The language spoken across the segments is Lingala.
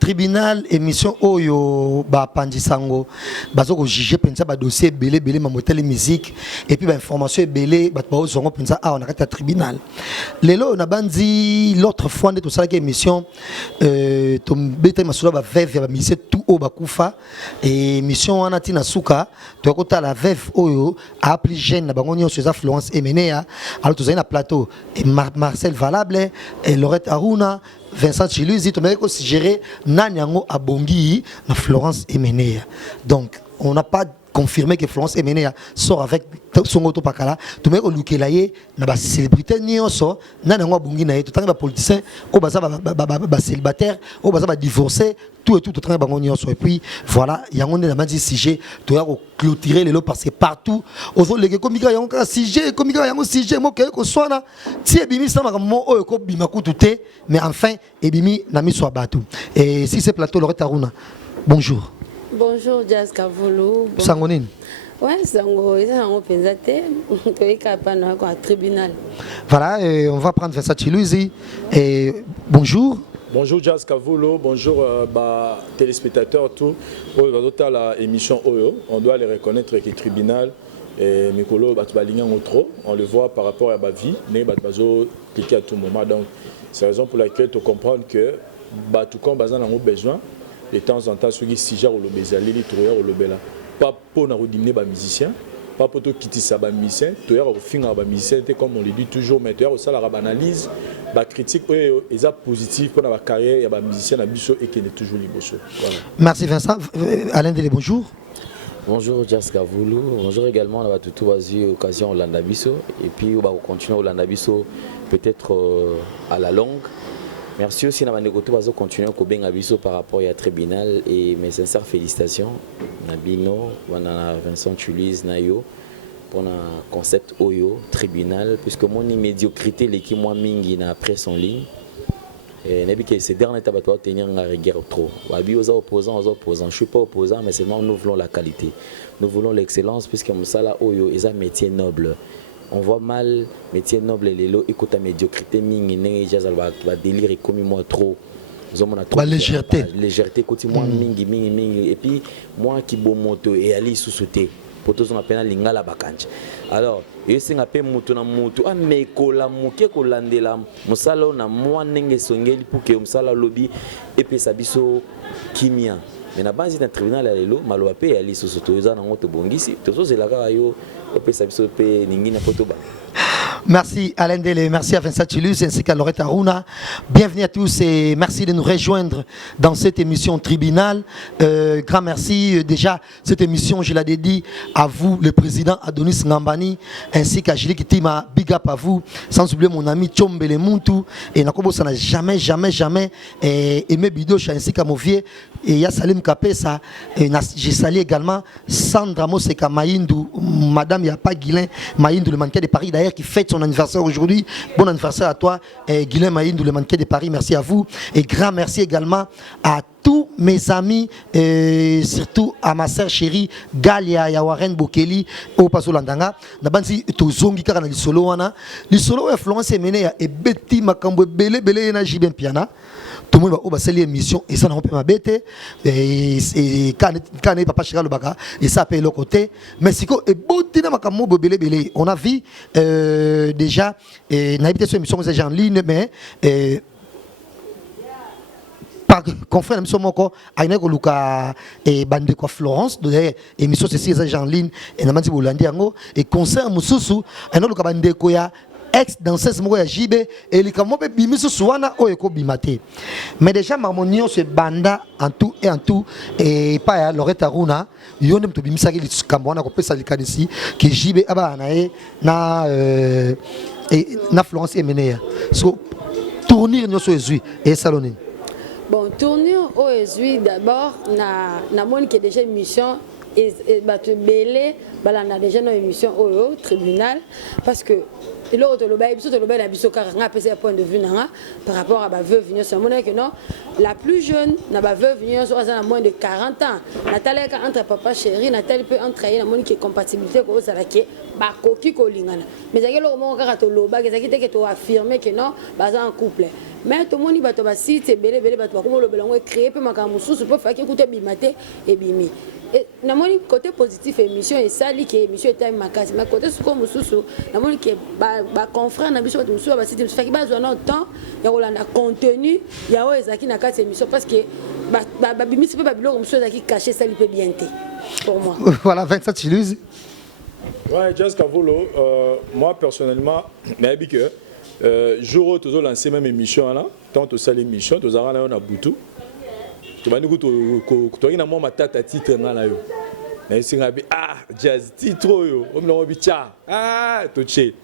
Tribunal, émission Oyo, Pandisango, Bazoko juger pensa ba dossier belé ma motel musique et puis ba information belé ba ba zongo pensa on a un tribunal. Lelo on a bandi l'autre fois de tout ça qui émission tombé masula ba veuve ba mission tout au bakufa et émission on a tina suka to kota la veuve Oyo a appelé jeune na bango nyonso za Florence Emenea alors tous na plateau et Marcel Valable et Laurette Aruna Vincent Chiluzi, tu m'as suggéré Nanyango Abongi na Florence Emenea. Donc, on n'a pas confirmé que Florence Emenea sort avec son auto pakala. Tu m'as dit que na célébrité nyoso Nanyango Abongi na tout temps politicien, au baza célibataire, au baza divorcé, tout temps bango nyoso. Et puis voilà, il y a un dit sujet, tu dois clôturer les lots parce que partout, aux les comica y a un sujet, comica y a un sujet, moi que soit là, si ebimi ça m'a mo o ko bimaku touté, mais enfin ebimi na mi soit batou. Et si c'est plateau Laurette Aruna. Bonjour. Bonjour Jazz Kavolo. Sangonine. Ouais, Sango, ils ont pensé un tribunal. Voilà, on va prendre Vincent Chiluzi. Et bonjour. Bonjour Jazz Kavolo, bonjour téléspectateurs, tout. Dans la émission Oyo, on doit les reconnaître que le tribunal et Mikolo on le voit par rapport à ma vie, mais cliquer à tout moment. Donc c'est la raison pour laquelle tu comprends que tout comme bazan a besoin de temps en temps ceux qui s'y gèrent au lobezali, les trouilleurs au lobela. Pas pour nous diminuer les musiciens, pas pour quitter ça les musiciens, tu au fin les musiciens comme on le dit toujours, mais tu as aussi la analyse, la critique est positive pour la carrière, il y a des musiciens et qui est toujours libre. Merci Vincent. Alain Dele, bonjour. Bonjour Jaska Voulou, bonjour également, on va tout oisir occasion Olanda Bisso et puis on va continuer Olanda Bisso peut-être à la longue. Merci aussi d'avoir continué à Benga Bisso par rapport à tribunal et mes sincères félicitations Nabino, Vincent Tulis, Nayo pour le concept Oyo tribunal puisque mon médiocrité l'équipe moi mingi na presse en ligne. Et ces derniers temps, on tenir la rigueur trop. Aux opposants, je ne suis pas opposant, mais seulement nous voulons la qualité. Nous voulons l'excellence, puisque ça Oyo est un métier noble. On voit mal métier noble et les lots, écoute la médiocrité, va délire comme moi trop. La légèreté. Légèreté, côté moi, mingi. Et puis, moi qui bon moto et aller sous-sauter. Pour tous on appelle lingala bakanche. Alors, et c'est un peu moto na moto. Ah mais kola moke kolandela musala na moi nenge songeli pour que musala lobby et puis sabiso kimia. Mais na base d'un tribunal à l'élo malo apé ali sous autorisé na ngoto bongisi. Tout ça c'est la yo et puis sabiso pe ningi na potoba. Merci Alain Dele, merci à Vincent Chilus ainsi qu'à Laurette Aruna. Bienvenue à tous et merci de nous rejoindre dans cette émission tribunal. Grand merci déjà cette émission, je l'ai dédiée à vous, le président Adonis Ngambani, ainsi qu'à Julie Kitima, big up à vous, sans oublier mon ami Tchombele Muntu et Nakobo ça n'a jamais aimé Bidoche ainsi qu'à Movier et il y a Salim Kapesa et j'ai salué également Sandra Moseka Maïndou, Madame Yapa Guilin Maïndou, le mannequin de Paris d'ailleurs qui fête son anniversaire aujourd'hui. Bon anniversaire à toi, Guilin Maïndou, le mannequin de Paris. Merci à vous. Et grand merci également à tous mes amis, surtout à ma sœur chérie Galia Yawaren Bokeli au Paso Landanga. Nabansi to zongi kaka na lisolo wana. Lisolo ya Florence Emenea et Betty Makambo belé na Jiben Piana. Tout le monde va passer l'émission et ça n'a pas bête et quand papa Chira le baka et ça paye le côté mais si quoi et botina makamo belé on a vu déjà n'a habité sur émission en ligne mais par confrère émission moko aina ko luka et bande ko Florence de émission c'est en ligne et na mandi bolandi yango et concert mususu aina luka bande ko ya ex danseuse moko ya JB et les kamobe bimisu suwana oyeko bimate mais déjà mamonio se banda en tout et pas ya Laurette Aruna yone mto bimisa ki kamwana ko pesa likanisi que JB aba na Florence Emenea so tournir nyoso ezui et saloni. Bon, tournure au ezui d'abord na moni qui est déjà une mission bato belé balanda déjà dans émission au tribunal parce que l'autre le bail biso le bail na biso car nga pese point de vue na par rapport à ba veuve venir sur mon que non la plus jeune na ba veuve venir sur à moins de 40 ans Nathalie entre papa chéri Nathalie peut entraîner na mon qui compatibilité ko ça qui ba koki ko lingana mais ça que le moment ka to lo ba que ça qui que to affirmer que non ba en couple mais tout le monde bato ba site belé bato comme le belongo créer peut makamu sous peut faire écouter bimate et bimi. Et na moni côté positif émission et ça li que émission était makasi mais côté sous comme sous na moni que ba confrère na biso sous ba site fait que ba zona temps ya rolanda contenu ya o ezaki na kati émission parce que ba bimisi peut ba bilo comme sous ezaki caché ça li peut bien té pour moi. Voilà 27 Chiluz. Ouais, Jazz Kavolo, moi personnellement, mais que jour où tu as lancé même émission là, tant tu as l'émission, tu as là on a boutou. Tu vas nous dire que tu as un matata titre là yo. Mais c'est ah jazz titre yo, on me l'a dit ah touché.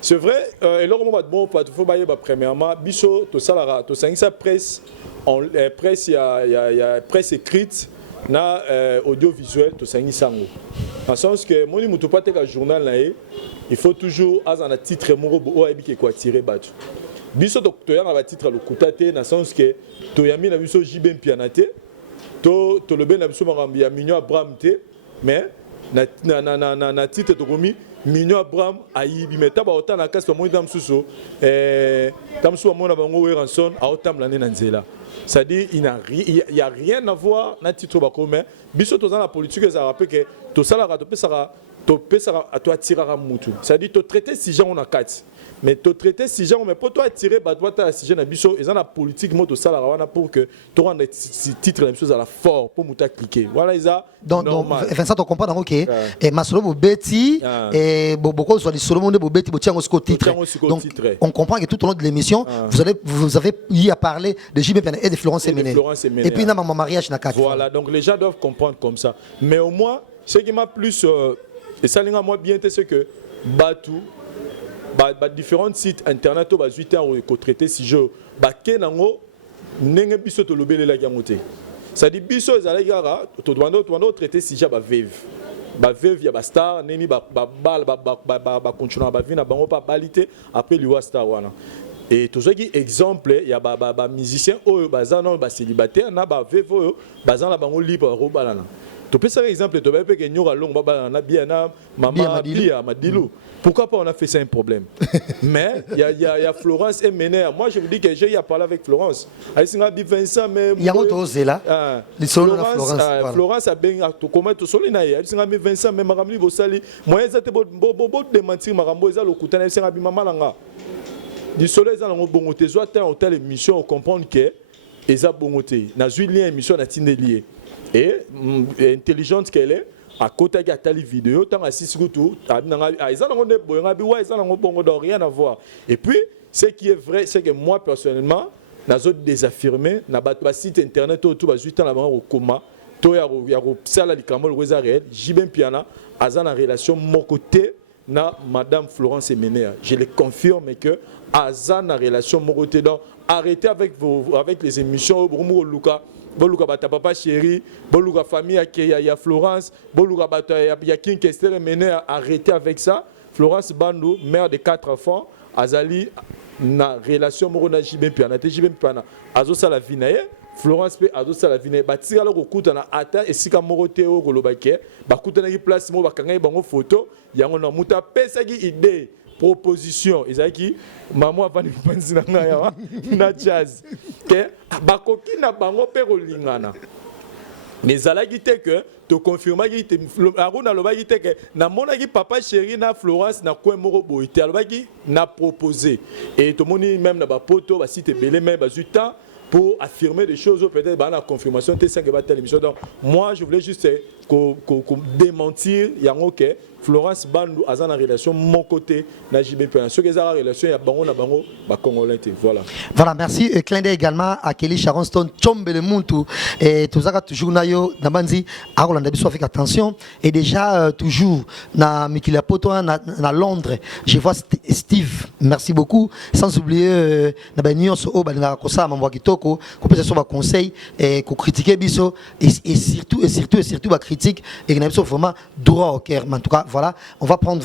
C'est vrai et là on va bon pas faut bailler premièrement biso to salara to ça presse en presse il y a presse écrite na audiovisuel to sango. En sens que moi ni pas te journal là il faut toujours as un titre moro o ebi ke quoi tirer battu. Biso docteur a titre le kutate na sens que to yami na biso jibem pianate to le ben na biso marambi ya mignon Abraham te mais na titre to komi mignon Abraham ayibi meta ba otana kaso mo ndam suso tam so mo na bango weranson a otam la na nzela. C'est-à-dire il y a rien à voir na titre ba commun biso to dans la politique ça rappelle que to salara to pesara à toi tirer à mutu. C'est-à-dire to traiter si gens on a 4 mais to traiter si gens mais pour toi tirer ba toi ta si gens na biso et dans la politique moto salara wana pour que tu rendre titre la chose à la fort pour muta cliquer. Voilà ça. Donc ça tu comprends OK et masolo bo beti et beaucoup soit solo monde bo beti bo tiango ce titre. Donc on comprend que tout au long de l'émission vous avez eu à parler de JB et de Florence Semené. Et puis na maman mariage na 4. Voilà, donc les gens doivent comprendre comme ça. Mais au moins ce qui m'a plus et ça linga moi bien c'est que Batou différents sites internet ba 8 ans ko traiter si je ba kenango nenge biso to lobele la gamote. Ça dit biso ezala gara to doit traiter si ja ba veuve ya ba star neni ba continuer ba vie na bango pa balité après liwa star wana. Et tout ça qui exemple il y a ba musicien o bazana ba célibataire na ba veuve o bazana bango libre robalana. Tu peux faire exemple, tu peux dire que nous allons bien maman Bia Madilou. Pourquoi pas on a fait ça un problème? Mais il y a Florence et Ménère. Moi je vous dis que j'ai parlé avec Florence. Vincent mais il y a un là. Florence a bien comment tout seul na elle singa Vincent mais maramli bosali. Moi ça te bo démentir marambo eza lokutana singa bi mama langa. Du soleil za lango bongote zo atteint hôtel émission on comprendre que eza bongote. Na lien émission na tinde lié. Et intelligente qu'elle est, à côté de la vidéo, tant à 6 gouttes, rien à voir. Et puis, ce qui est vrai, c'est que moi personnellement, dans les autres désaffirmés, dans le site internet, tout le 8 ans au coma, tout y a ça la licamol réel, Jibem Piana, à la relation mon côté, na Madame Florence Semené. Je le confirme que à la relation mon côté, donc arrêtez avec les émissions, Bruno Luca. Boluka bata papa chéri, boluka famille il y a Florence, boluka bata il y a King Kester mené arrêter avec ça. Florence Bandou, mère de 4 enfants, azali na relation morona JB Piana, JB Piana. Azo sala vinaye, Florence pe azo sala vinaye. Ba tira lo kokuta na ata esika morote o golobake, ba kuta na ki place mo ba kanga bango photo, yango na muta pesa ki idée. Proposition ezaki maman avani panzi na ngaya na jazz ke bakoki na bango pe kolingana mais alaki te que te confirmer ki aruna lobaki te que na monaki papa chéri na Florence na coin moko boité alobaki na proposé et to moni même na ba poto ba site belé même ba temps pour affirmer des choses peut-être bah la confirmation T5 et telle émission. Donc moi je voulais juste démentir yango que Florence Bandou a une relation mon côté na JB Piana. Ce que la relation il y a bango na bango ba congolais voilà. Voilà, merci clin d'œil également à Kelly Sharon Stone Chombele Muntu et tout ça toujours na yo na banzi a Rolanda biso avec attention et déjà toujours na Mikila Poto na Londres. Je vois Steve, merci beaucoup sans oublier na ba nyonso o ba na kosa mambo kitoko ko pesa so ba conseil et ko critiquer biso et surtout ba critique et qui n'a vraiment droit au cœur. Mais en tout cas, voilà, on va prendre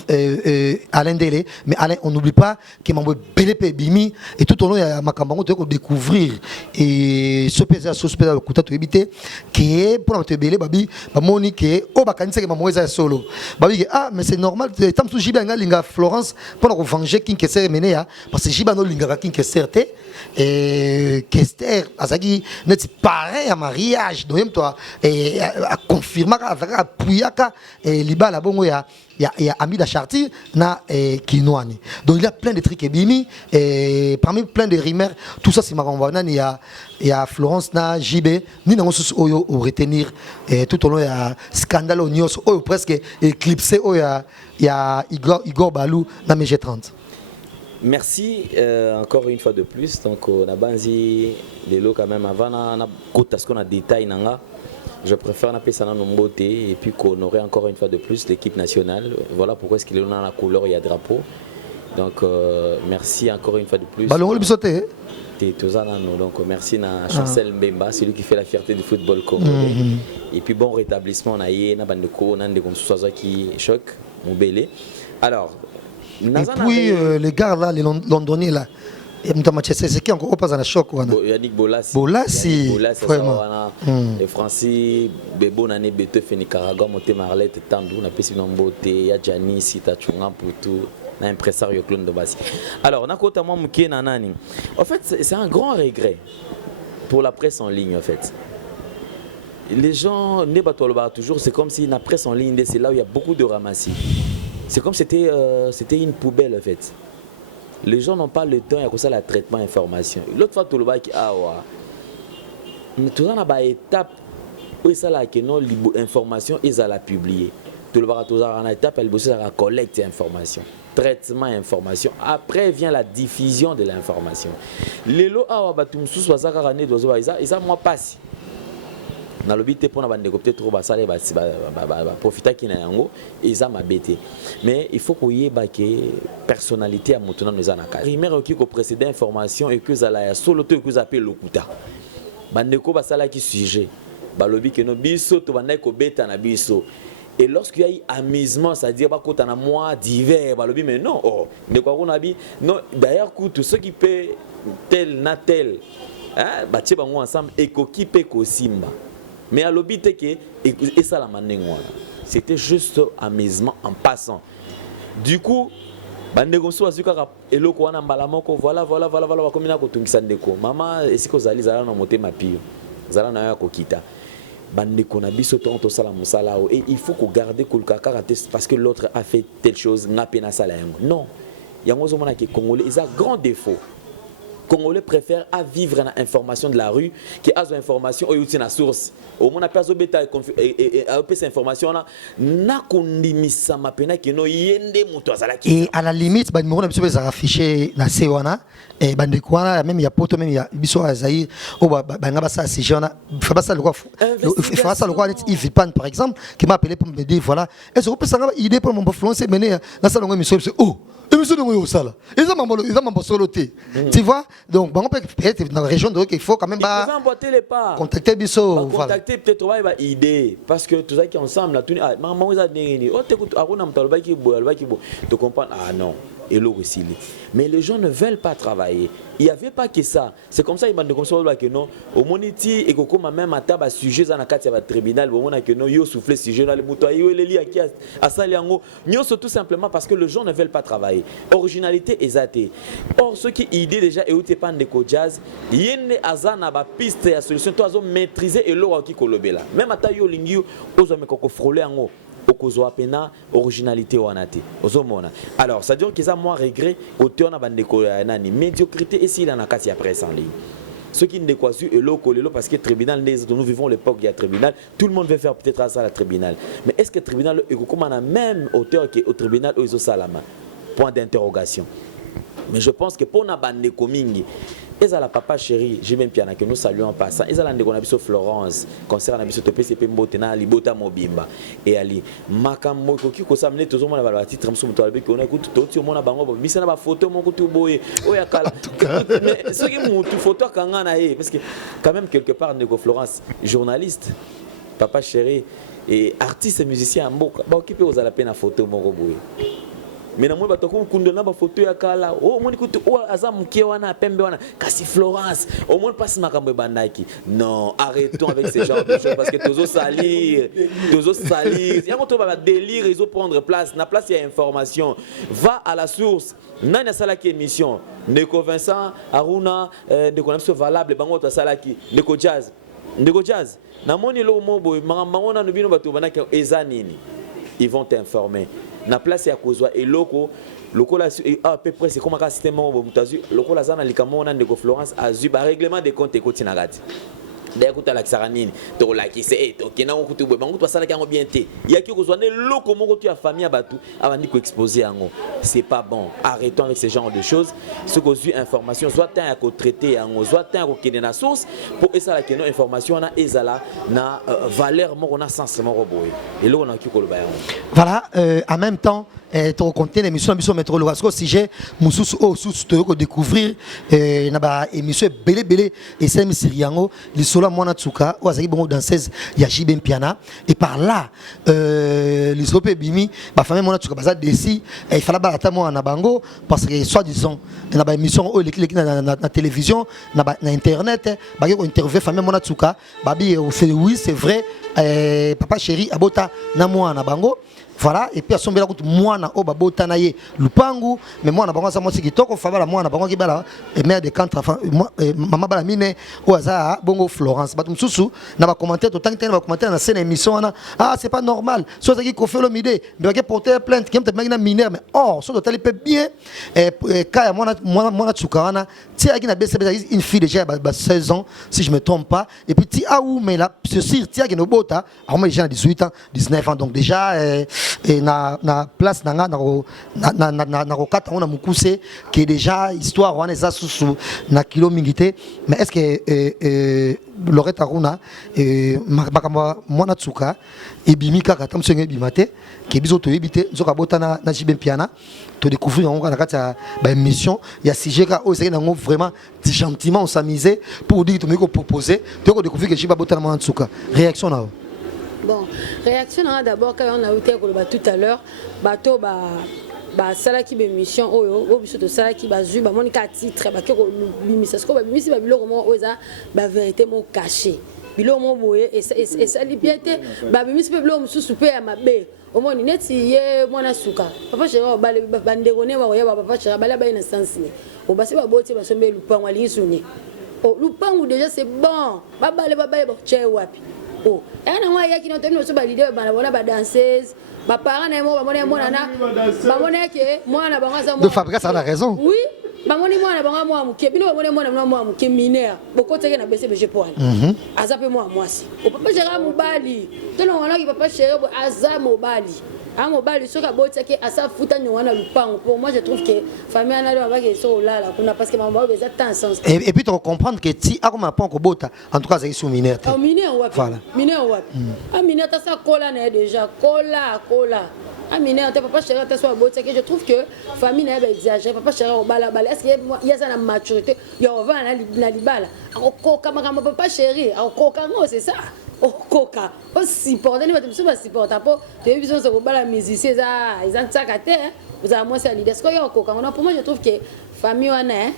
Alain Délé. Mais Alain, on n'oublie pas qu'il m'a envoyé BLP Bimi et tout au long, il y a Makambango de découvrir et ce pays, ce pays, le coup de éviter qui est pour notre BLP, babi, bamoni qui est au bakanise qui m'a envoyé solo. Babi, ah, mais c'est normal, tant que Jiba Linga Florence pour nous venger qui s'est mené, parce que Jiba no Linga qui s'est et Kester, Azagi, n'est pareil à mariage, donc toi, et à confirmer, à appuyer, et Liba la bongo ya. Il y a Amida Charti na Kinoani. Donc il y a plein de trucs et bimi et parmi plein de rimeurs, tout ça c'est marrant. Il y a Florence na JB ni na sous oyo ou retenir et tout au long il y a scandale au news ou presque éclipsé il y a Igor Balou na MG30. Merci encore une fois de plus. Donc on a banzi les lots quand même avant na côté ce qu'on a détail nanga. Je préfère appeler ça dans nos beautés et puis qu'on aurait encore une fois de plus l'équipe nationale. Voilà pourquoi est-ce qu'il est dans la couleur, il y a drapeau. Donc merci encore une fois de plus. Ballon le bisoté. Donc merci à Chancel Mbemba, celui qui fait la fierté du football congolais. Et puis bon rétablissement on a eu na bandeko nan de comme qui choc mon belé. Alors et puis les gars là les londoniens là. C'est qui encore pas dans la choc Yannick Bolassi. Bolassi vraiment. Et Francis Bebo nane Beto fait Nicaragua monter Marlette Tandou na pesi nomboté ya Jani Sita Chunga Putu na impresario Clone de Bassi. Alors na kota moi mukie na nani. En fait c'est un grand regret pour la presse en ligne en fait. Les gens ne battent toujours, c'est comme si la presse en ligne c'est là où il y a beaucoup de ramassis. C'est comme c'était une poubelle en fait. Les gens n'ont pas le temps, il y a comme ça le traitement information. L'autre fois, tout le monde qui a tout ça n'a étape où ça là que non information ils allaient la publier. Tout le monde a une étape elle bosse à collecte information, traitement information. Après vient la diffusion de l'information. Les lots à batum sous soit ça carné dozo ils moi passe. Na lobité pour na bande peut-être trop basale profiter qui na yango eza mabete mais il faut qu'on y ait personnalité à motuna nous anaka rimero qui ko précéder information et que zala ya solo to que appelle lokuta bande ko basala qui sujet balobi que no biso to bande ko beta na biso et lorsqu'il y a eu amusement c'est-à-dire ba kota na moi divers balobi mais non oh de quoi on a dit non d'ailleurs tout ce qui peut tel na tel hein ba tie bango ensemble et ko qui peut ko simba. Mais à l'obité que et ça la manengwa. C'était juste amusement en passant. Du coup, bande comme ça azuka eloko wana mbala moko voilà comme na ko tungisa ndeko. Maman esiko zali zala na motema pio. Zala na ya kokita. Bande ko na biso to sala musala et il faut qu'on garde kolka karaté parce que l'autre a fait telle chose na pena sala yango. Non. Yango zo mona ke Congolais, ils ont grand défaut. Congolais préfèrent à vivre dans l'information de la rue que à une information au la source. Au moins, personne bêta et à cette information là, n'a kondimisa mapena que no yende mutwazala ki. Et à la limite, bah nous on a besoin de afficher la Sewana et bande quoi même il y a poto même il y a biso azaïr au bah ngaba ça c'est jeune fait pas ça le quoi fait pas ça le quoi Yves Pan par exemple qui m'a appelé pour me dire voilà est-ce que peut ça idée pour mon influencer mener dans ça longue mission oh émission de moi ça là ils ont soloté tu vois donc bon peut-être dans la région de il faut quand même pas contacter biso contacter peut-être va idée parce que tout ça qui ensemble là tout maman vous a dit oh t'écoute aruna mtalba ki bo tu comprends ah non et l'eau aussi mais les gens ne veulent pas travailler il y avait pas que ça c'est comme ça ils bandent comme ça que non au moniti et que comme même à table sujet dans la carte va tribunal au moment que non yo souffler sujet dans le mouton yo les li qui à ça liango nyo tout simplement parce que les gens ne veulent pas travailler originalité exatée or ceux qui idée déjà et où t'es pas de jazz yene azana ba piste ya solution toi zo maîtriser et l'eau qui kolobela même à tayo lingio ozo me koko frôler ango okozo apena originalité wanate ozomona alors ça dire qu'ils a moins regret auteur na bandeko nani médiocrité et s'il en a kasi après sans ligne ceux qui ne décoisu et l'eau parce que tribunal nous vivons l'époque il y a tribunal tout le monde veut faire peut-être ça la tribunal mais est-ce que tribunal est comme on a même auteur qui au tribunal ozo salama point d'interrogation mais je pense que pour na bandeko mingi et ça la papa chérie j'ai même piana que nous saluons en passant et ça la ndeko na biso Florence concert na biso to PCP mbotena libota mobimba et ali makambo ko ki ko samne to zomona ba titre mso mto albe ko na kutu to ti omona bango ba misana ba photo mon kutu boye oya kala mais ce qui mutu photo kanga na parce que quand même quelque part ndeko Florence journaliste papa chéri et artiste et musicien mboka ba occupé aux la peine à photo moko boye mais na moi bato ko kundona ba photo ya kala oh moni kutu o azam ki wana pembe wana kasi Florence au moins passe makambo bandaki non arrêtons avec ces genres de choses parce que tozo salir ya ko to ba délire ils ont prendre place na place il y a information va à la source nani sala ki émission Neko Vincent Aruna de connexion valable bango to sala ki Neko Jazz na moni lo mobo mangona no bino bato banaki ezanini ils vont t'informer na place ya kozwa eloko lokola à peu près c'est comme un système au mutazu lokola zana likamona ndeko Florence azu ba règlement des comptes ekoti na gati d'ailleurs kuta la saranine to la ki c'est to kena okutu bo bango to sala kango bien te ya ki kozwa ne loko moko tu ya famille batu abandi ko exposer yango c'est pas bon arrêtons avec ce genre de choses ce que eu information soit tant à ko traiter yango soit tant ko kene na source pour esa la keno information na ezala na valeur moko na sens moko boy et là on a ki ko lo ba yango voilà en même temps tu compter l'émission mission météorologique au sujet mususu au sous te découvrir na ba émission belé et c'est Siriango li solo mwana tsuka wazaki bongo danseuse ya Jibem Piana et par là les sope bimi ba famille mwana tsuka baza desi il fallait ba atamo na bango parce que soit disant na ba émission au na télévision na internet ba ko interviewer famille mwana tsuka babi oui c'est vrai papa chéri abota na mwana bango. Voilà, et puis à son bel coup, moi, na oba botanaye lupangu, mais moi, na bango sa moi c'est qui toko fava moi, na bango qui bala, et mère de contre, maman bala mine, au hasard, bongo Florence, batum sousou, n'a pas commenté, tout le temps, n'a pas commenté dans la scène émission, ah, c'est pas normal, soit qui fait le midi, mais qui porter plainte, qui aime te mettre mineur, mais oh, soit total peut bien, et quand moi, tsukarana, tiens, qui n'a baissé une fille déjà, 16 ans, si je me trompe pas, et puis ti ah ou, mais là, ceci, tiens, qui nous bota, alors moi, j'ai 18 ans, 19 ans, donc déjà, et na place na kata on a mukuse qui est déjà histoire on est sous na kilo mingité mais est-ce que Loretta Aruna makamba mwana tsuka ebimika kata msenge bimate ke biso to ebité nzoka botana na Jibem Piana to découvrir on na kata ba émission ya sujet ka o c'est nango vraiment gentiment on s'amuser pour dire to me ko proposer to découvrir que Jiba botana mwana tsuka réaction na. Bon, réaction d'abord quand on a eu tout à l'heure, bateau sala qui émission oyo biso to sala qui bazu ba monika titre ba ko bimisa ko ba bimisi ba biloko mo oza ba vérité mo caché biloko mo boye et ça liberté ba bimisi pe biloko mususu pe ya mabe omoni neti ye mwana suka papa chéri ba bandekone ba ya papa chéri ba la ba ina sens ni o ba se ba bote ba sombe lupango ali suni o lupango déjà c'est bon ba tche wapi. Oh, et on a qui n'ont tenu sur la leader, la danseuse, ma parent et moi, moi, de Fabrice a la raison. Oui, moi, qui mineur, beaucoup de gens baissé le point. Azapé moi, si. Au papa Gérard Moubali, tout le monde qui papa chéri, Azam Moubali. À Moubali, ce qui est à sa fouta, nous on a le pain. Pour moi, je trouve que famille a là, parce que maman a tant sens. Et puis, tu comprends que si on n'a pas encore bota, en tout cas, c'est sous mineur. Mineur, voilà. Mineur, mineur, tu as ça, cola, déjà, cola. Ah, mineur, tu papa chéri, tu as ça, je trouve que famille n'a pas exagéré. Papa chéri, au bala. Est-ce qu'il y a ça la maturité? Il y a un libala. Papa chéri, c'est ça. Au coca, au support, on va supporter pas. Tu as vu ça, c'est la musicien, ils ont ça à terre. Vous avez moi, c'est l'idée. Est-ce qu'il y a un coca? Pour moi, je trouve que famille, on a,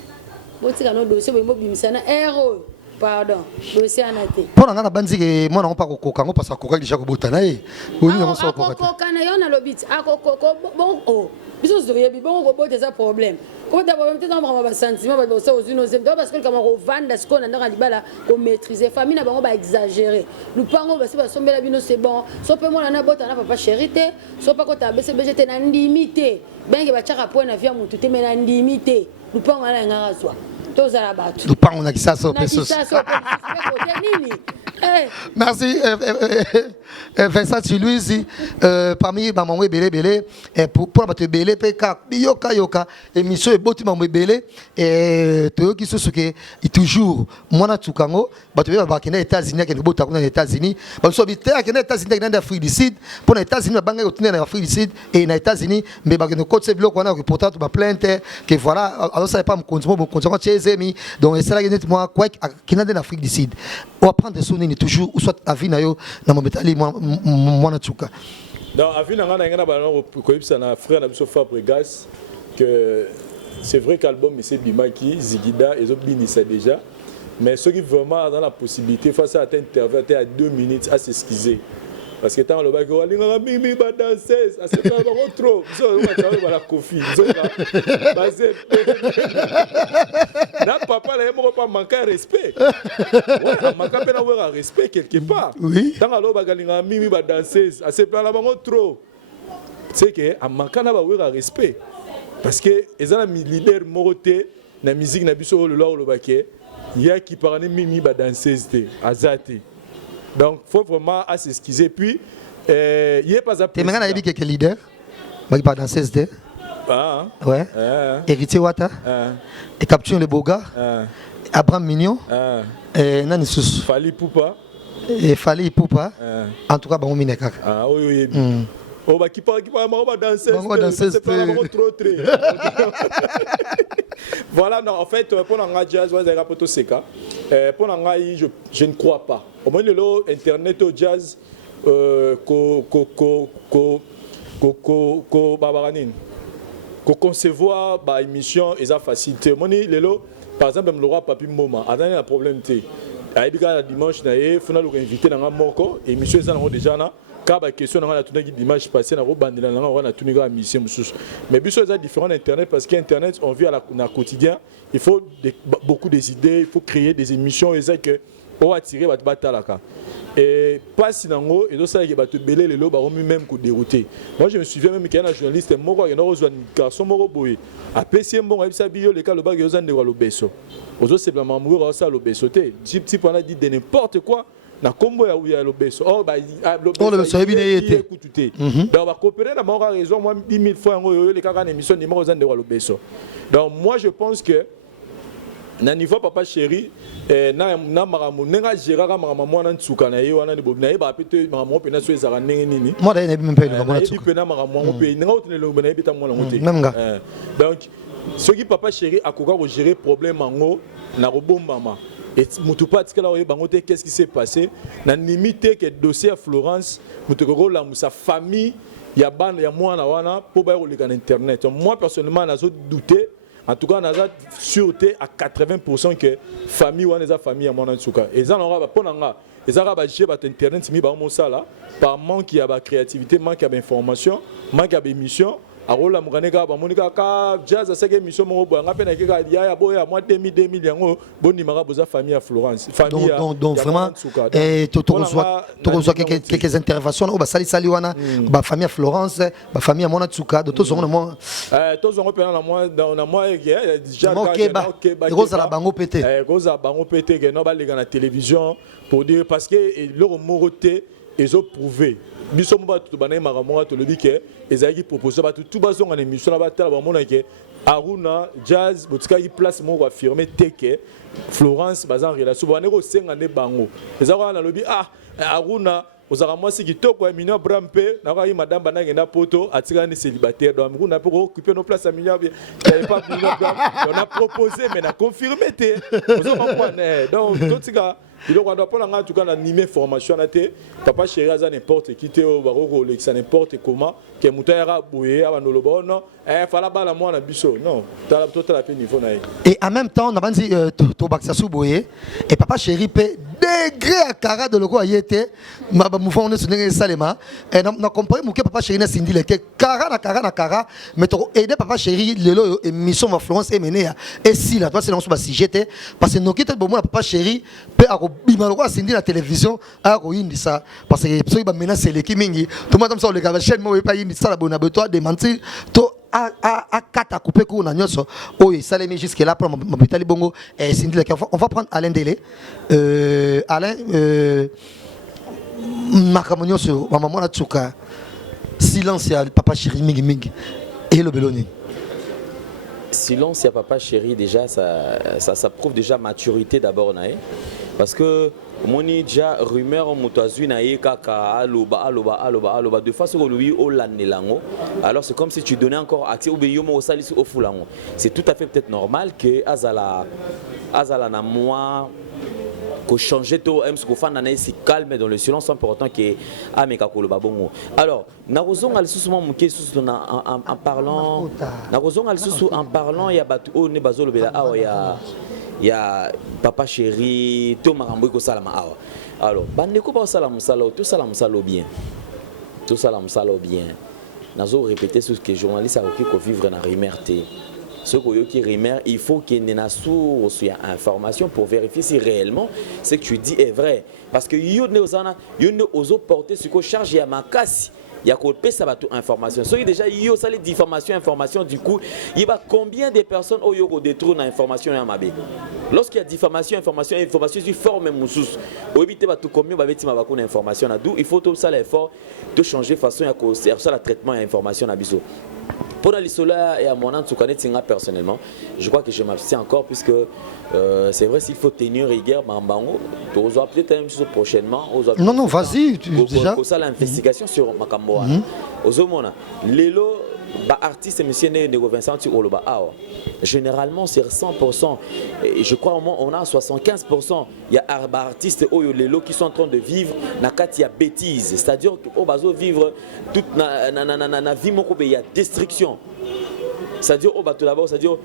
bon, c'est un dossier, mais moi, c'est un héros. Pardon, dossier en été. Pour la bande, moi, on pas au coca, parce que coca déjà au botanaï. Oui, on s'en coca, on a le bit. Ah, coca, bon, oh. Bisous de rien, bon, on va des problèmes. Comment tu as problème, tu as un sentiment, parce que comme on vend ce qu'on a dans la libala, on maîtrise. La famille n'a pas exagéré. Nous parlons parce que la bino c'est bon. Soit peu moi on a bot, on a pas charité. Soit pas quand tu as baissé, j'étais dans limité. Ben que tu as point à vie, mon tout est dans limité. Nous parlons à la rasoir. Tous à la batte. Nous parlons à qui ça sort. Merci Vincent Chiluizi parmi maman belé pour te belé peka yoka émission et boti maman belé et to qui se que toujours moi na tukango ba to ba kena États-Unis que bota kuna États-Unis ba so bité que na États-Unis na Afrique du Sud pour les États-Unis ba nga na Afrique du Sud et na États-Unis mais ba que côté bloc on a reporté ba plainte que voilà alors ça pas me continuer chez amis donc c'est là que moi quoi qui na en Afrique du Sud on va prendre des souvenirs nini toujours ou soit avis na yo na mobetali mwana tsuka. Donc avis na ngana ngana ba ko yebisa na frère na biso Fabregas que c'est vrai qu'album c'est Bimaki Zigida et Zobinisa déjà, mais ceux qui vraiment dans la possibilité face à intervenir à 2 minutes à s'excuser. Parce que tant le bac on a mimi ba danseuse c'est pas trop ça on va travailler la coffee basé na papa là il pas manquer respect ouais manquer peine avoir respect quelque part tant le bac on a mimi ba danseuse c'est pas la trop c'est que a manquer na ba avoir respect parce que ils ont un leader moroté na musique na biso le bac il y a qui parle mimi ba danseuse azate. Donc, il faut vraiment s'excuser. Puis, il n'y a pas à... Tu as dit quelques leaders qui parlent dans CSD. Ouais. Héritier Wata. Et Capture le Boga. Abraham Mignon. Et Nani Soussou. Fali Poupa. Et Fali Poupa. En tout cas, on mine kaka. Ah oui, oui. Oh, bah, qui parle dans CSD. C'est pas trop très. Voilà, non, en fait, pour l'anga jazz, pour l'anga, je ne crois pas. Au moins, Internet au jazz, concevoir bah émission et sa facilité. Par exemple, le roi Papi Moma, a un problème. À dimanche, il faut nous inviter dans un moko, émission déjà là. Quand la question dans la dimanche passé na robandela na tuni ga mission mususu mais biso c'est différent d'internet parce qu'internet on vit à la quotidien il faut beaucoup des idées il faut créer des émissions et ça que on attirer ba batalaka et pas sinango et donc ça que ba te belé les lo ba même ko dérouter moi je me souviens même qu'il y a un journaliste moko qui no rejoindre garçon moko boy a PC mbongo ebisa biyo le cas le bag yozande wa lobeso ozo simplement mourir ça lobeso té type on a dit de n'importe quoi na kombo ya lobeso oh ba lobeso ebine été donc ba coopérer na moko raison moi 10 000 fois ngo le cas en émission numéro zande wa lobeso donc moi je pense que na niveau papa chéri na maramu nenga gérera maramu mwana ntsuka na ye wana ni bobina ye ba pete maramu pe na so ezaka nini moi da ne même pas le mwana ntsuka pe na maramu pe nenga otene le bina beta mwana ngote donc ce qui papa chéri akoka ko gérer problème ngo na robombama et mutupa tikala oye bangote qu'est-ce qui s'est passé na limité que dossier à Florence mutoko la sa famille ya bande ya mwana wana po ba ko leka na internet moi personnellement nazo douter. En tout cas, on a sûreté à 80% que famille ou les familles à mon entouka. Et ça, on aura pas nanga. Et ça, on va gérer internet, mi ba mon ça là. Par manque il y a ba créativité, manque d'information, manque d'émission. Alors la muganeka ba monika ka jazz ça que émission mon bo nga pena ka ya boya moi 2000 yango boni mara boza famille à Florence. Famille donc vraiment et tu reçois quelques interventions au ba sali wana ba famille à Florence, ba famille à Monatsuka, de tous on moi tous on pena na moi dans moi déjà Rosa la bango pété. Rosa bango pété que no ba les na télévision pour dire parce que leur moroté ils ont prouvé biso mba tout banaye maramonga to lobi ke ezaki proposer ba tout bazonga na émission na batala ba mona ke Aruna jazz botika ki place moko affirmer teke Florence bazan relation ba ne ko senga ne bango ezaka na lobi Aruna ozaka mwasi kitoko ya minyo brampe na kwa madame banage na poto atika ni célibataire donc Aruna pour occuper nos places à minyo il y avait pas minyo on a proposé mais na confirmé té donc totika il doit pas en tout cas animer formation à té papa chéri à n'importe qui té au baroko ça n'importe comment que mutayara boye avant le bon non fala bala moi na biso non t'as la peine niveau na et en même temps on a dit to baksa sou boye et papa chéri pe degré à cara de logo ayete ma mouvement on est sur les salema et on comprend que papa chéri na sindi le que cara na cara mais to aider papa chéri lelo émission ma Florence est menée et si là toi c'est dans ce sujet parce que nous quitte bon moi papa chéri pe bima logo sindi la télévision a ko indi ça parce que ceux qui ba menacer les kimingi tout le monde ça le gars chaîne moi pas indi ça la bonne toi démentir to à kata couper ko na nyoso oyo salemi jusque là pour m'hôpital bongo et sindi on va prendre Alain Délé Alain makamonyo sur maman na tsuka silence ya papa chéri mingi et le beloni. Silence ya papa chéri déjà ça prouve déjà maturité d'abord nae parce que moni déjà rumeur mutazui nae kaka aloba de façon lui olanelango alors c'est comme si tu donnais encore accès au beyomo au salis au fulango c'est tout à fait peut-être normal que azala na moi changer tout ce qu'on fait dans si calme dans le silence sans pour autant que ameka koloba bongo. Alors nakozong al susuma muke susu en parlant nakozong al susu en parlant ya batu o ne bazolo bela awa ya papa chéri to makambo ko sala ma awa. Alors bandeko ba sala musala to sala musala bien. To sala musala bien. Nazo répéter ce que journaliste a ko vivre na rimerté. Ce qui est il faut qu'il y ait une source, une information pour vérifier si réellement ce que tu dis est vrai. Parce que il y a des porter ce que charge il y a ma casse. Il y a toute information. So, déjà, il y a des diffamations, information. Du coup, il y a combien de personnes qui détruisent l'information à Mabé. Lorsqu'il y a diffamation, information, il faut même moussous. Au éviter tout combien d'informations. Il faut tout ça l'effort de changer de façon à cause le traitement et l'information à biseau. Pour la Lissola et à mon Tinga personnellement, je crois que je m'abstiens encore puisque c'est vrai s'il faut tenir rigueur, tu vas peut-être la même chose prochainement. Non, vas-y, déjà. Pour ça, l'investigation sur Makamboa. Lelo, artiste, monsieur Nego Vincent, généralement, c'est 100%. Et je crois au moins on a 75%. Il y a artistes Lelo qui sont en train de vivre dans il y a bêtise. C'est-à-dire qu'on va vivre toute la vie, il y a destruction. C'est-à-dire, tout d'abord, c'est-à-dire,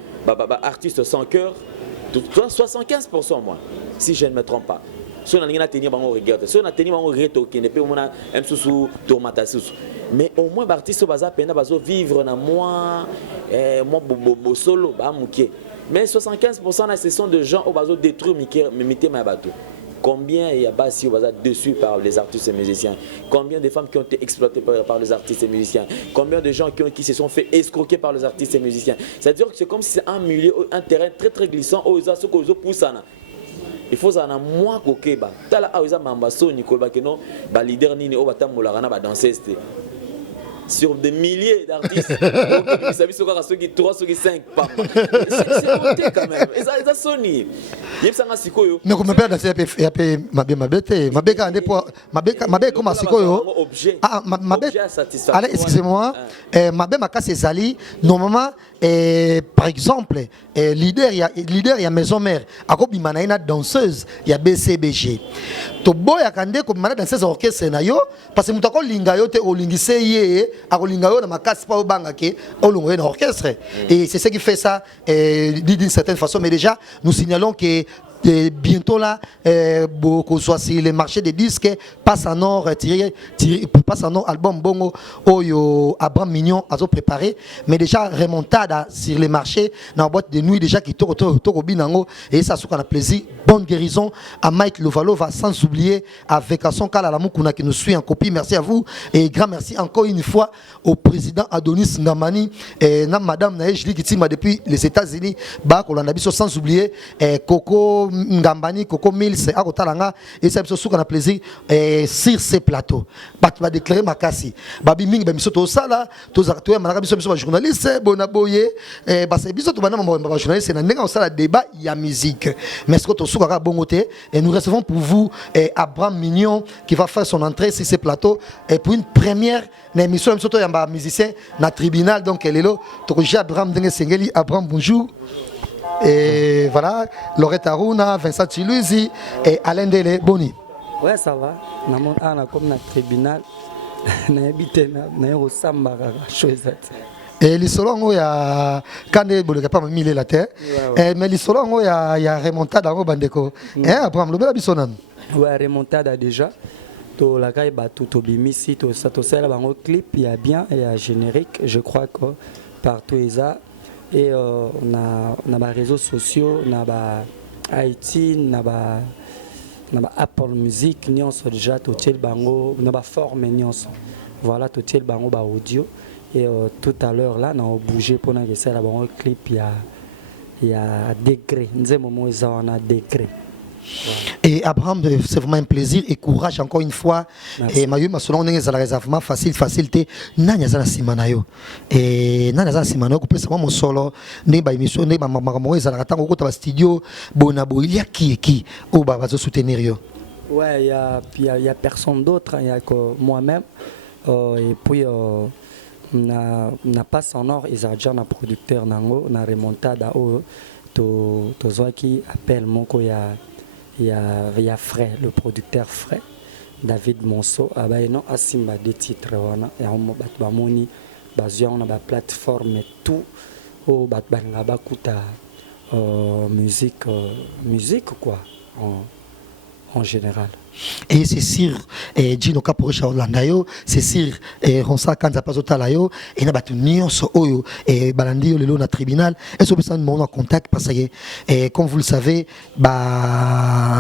artiste sans cœur, 75% moi, si je ne me trompe pas. Si on a tenu un regard, si on a tenu un regard qui n'est pas un sous tourmatassus. Mais au moins, l'artiste va vivre dans moi solo, mais 75% ce sont des gens qui vont détruire mes bateaux. Combien il y a si dessus par les artistes et musiciens? Combien de femmes qui ont été exploitées par les artistes et musiciens? Combien de gens qui se sont fait escroquer par les artistes et musiciens? C'est-à-dire que c'est comme si c'est un milieu, un terrain très très glissant où ils poussent. Il faut en moins qu'au bas. Tala aouza mambaso Nicole Bakeno, leader nini au batam molarana ba danser sur des milliers d'artistes. Vous savez ce qu'on ceux qui 3 ceux qui 5 pas. C'est honte quand même. Et ça Sony. Yepsanga sikoyo. Mais comme père danser ya pe mabete mabeka ande pour mabeka comme sikoyo. Ah mabeka. Allez, excusez-moi. Mabeka makase zali normalement par exemple leader il y a maison mère akobima na ina danseuse ya BCBG. To boya kande ko mana danseuse orchestre na yo parce que mutako linga yo te olingise ye akolinga yo na makasi pa obanga ke olongo na orchestre et c'est ce qui fait ça d'une certaine façon. Mais déjà nous signalons que bientôt là, beaucoup soit si le marché des disques passe en or, passe en or album bongo, oyo Abraham Mignon a préparé, mais déjà remontada sur les marchés dans la boîte de nuit déjà qui toko binango et ça qu'on a plaisir. Bonne guérison à Mike Lovalova sans oublier avec son cas la Mukuna qui nous suit en copie. Merci à vous et grand merci encore une fois au président Adonis Ngamani et madame Naëjli qui m'a depuis les États-Unis, sans oublier Coco Ngambani, Coco Mills, Akotalanga, et c'est ce qu'on a plaisir sur ces plateaux. Tu vas déclarer ma cassie. Babi Ming, ben, misoto sala, tous acteurs, ma journaliste, bonaboye, c'est biso, tout ma journaliste, c'est un sala débat, il y a musique. Mais ce que tu as bongoté, et nous recevons pour vous Abraham Mignon qui va faire son entrée sur ces plateaux et pour une première émission, il y a un musicien dans le tribunal, donc elle est là. Tu as Abraham Dengue Abraham, bonjour. Et voilà, Lorette Aruna, Vincent Chiluzi et Alain Dele Boni. Ouais, ça va. On a comme dans le tribunal. On a habité dans le Samba. Et l'Issolongo, il y a. Quand il n'y a pas mis la terre. Mais l'Issolongo, il y a remontada dans le Bandeko. Abraham, le bel Abissonan. Ouais, remontada déjà. To la caille batou to bimisi to sato sela bango clip il y a bien et un générique je crois que partout ça et on a les réseaux sociaux on a Haïti on a Apple Music nyonso déjà to tel bango on a forme nyonso voilà to tel bango ba audio et tout à l'heure là on a bougé pour na que ça bango clip il y a degré nze momo ça on a degré. Et Abraham, c'est vraiment un plaisir et courage encore une fois. Merci. Et Mayu, selon nous, réservement facilité. Nanya zana simanayo. Et nanya zana simanayo, couper ça mon solo. Ne ba émission, ne ba mamamoy zana tango ko ta studio. Bonabo, il y a qui au ba va soutenir yo. Ouais, il y a personne d'autre, il y a que moi-même. Et puis on a pas son or, ils ont déjà un producteur nango, on a remontada au to qui appelle mon ko il y a Fray, le producteur Fray, David Monceau, non asimba des titres wana ya mo bat bamoni bazia on a ba plateforme et tout au bat banga bakuta musique quoi en général. Et c'est sûr, Gino Caporisha Orlandayo, c'est sûr, Ronsa Kanza Pazotalayo, et n'a battu Nyonso Oyo, et Balandi Lelo na tribunal, et ce personne mon en contact parce que, comme vous le savez,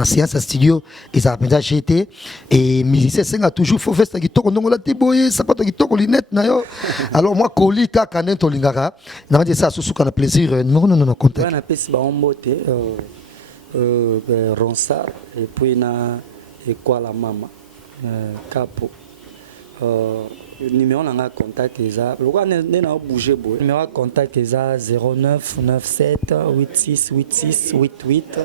séance à studio, ils ont déjà GT, et musicien c'est toujours faut faire ça qui tourne, on l'a déboyé, ça pas qui tourne linette nayo. Alors moi, Koli Kakanen Tolingara, n'a pas dit ça, sous qu'on a plaisir, non, contact. On a fait ça en beauté, Ronsa, et puis na. Et quoi la maman Capo numéro n'a contact ça le roi n'a bougé beau numéro contact ça 09 97 86 86 88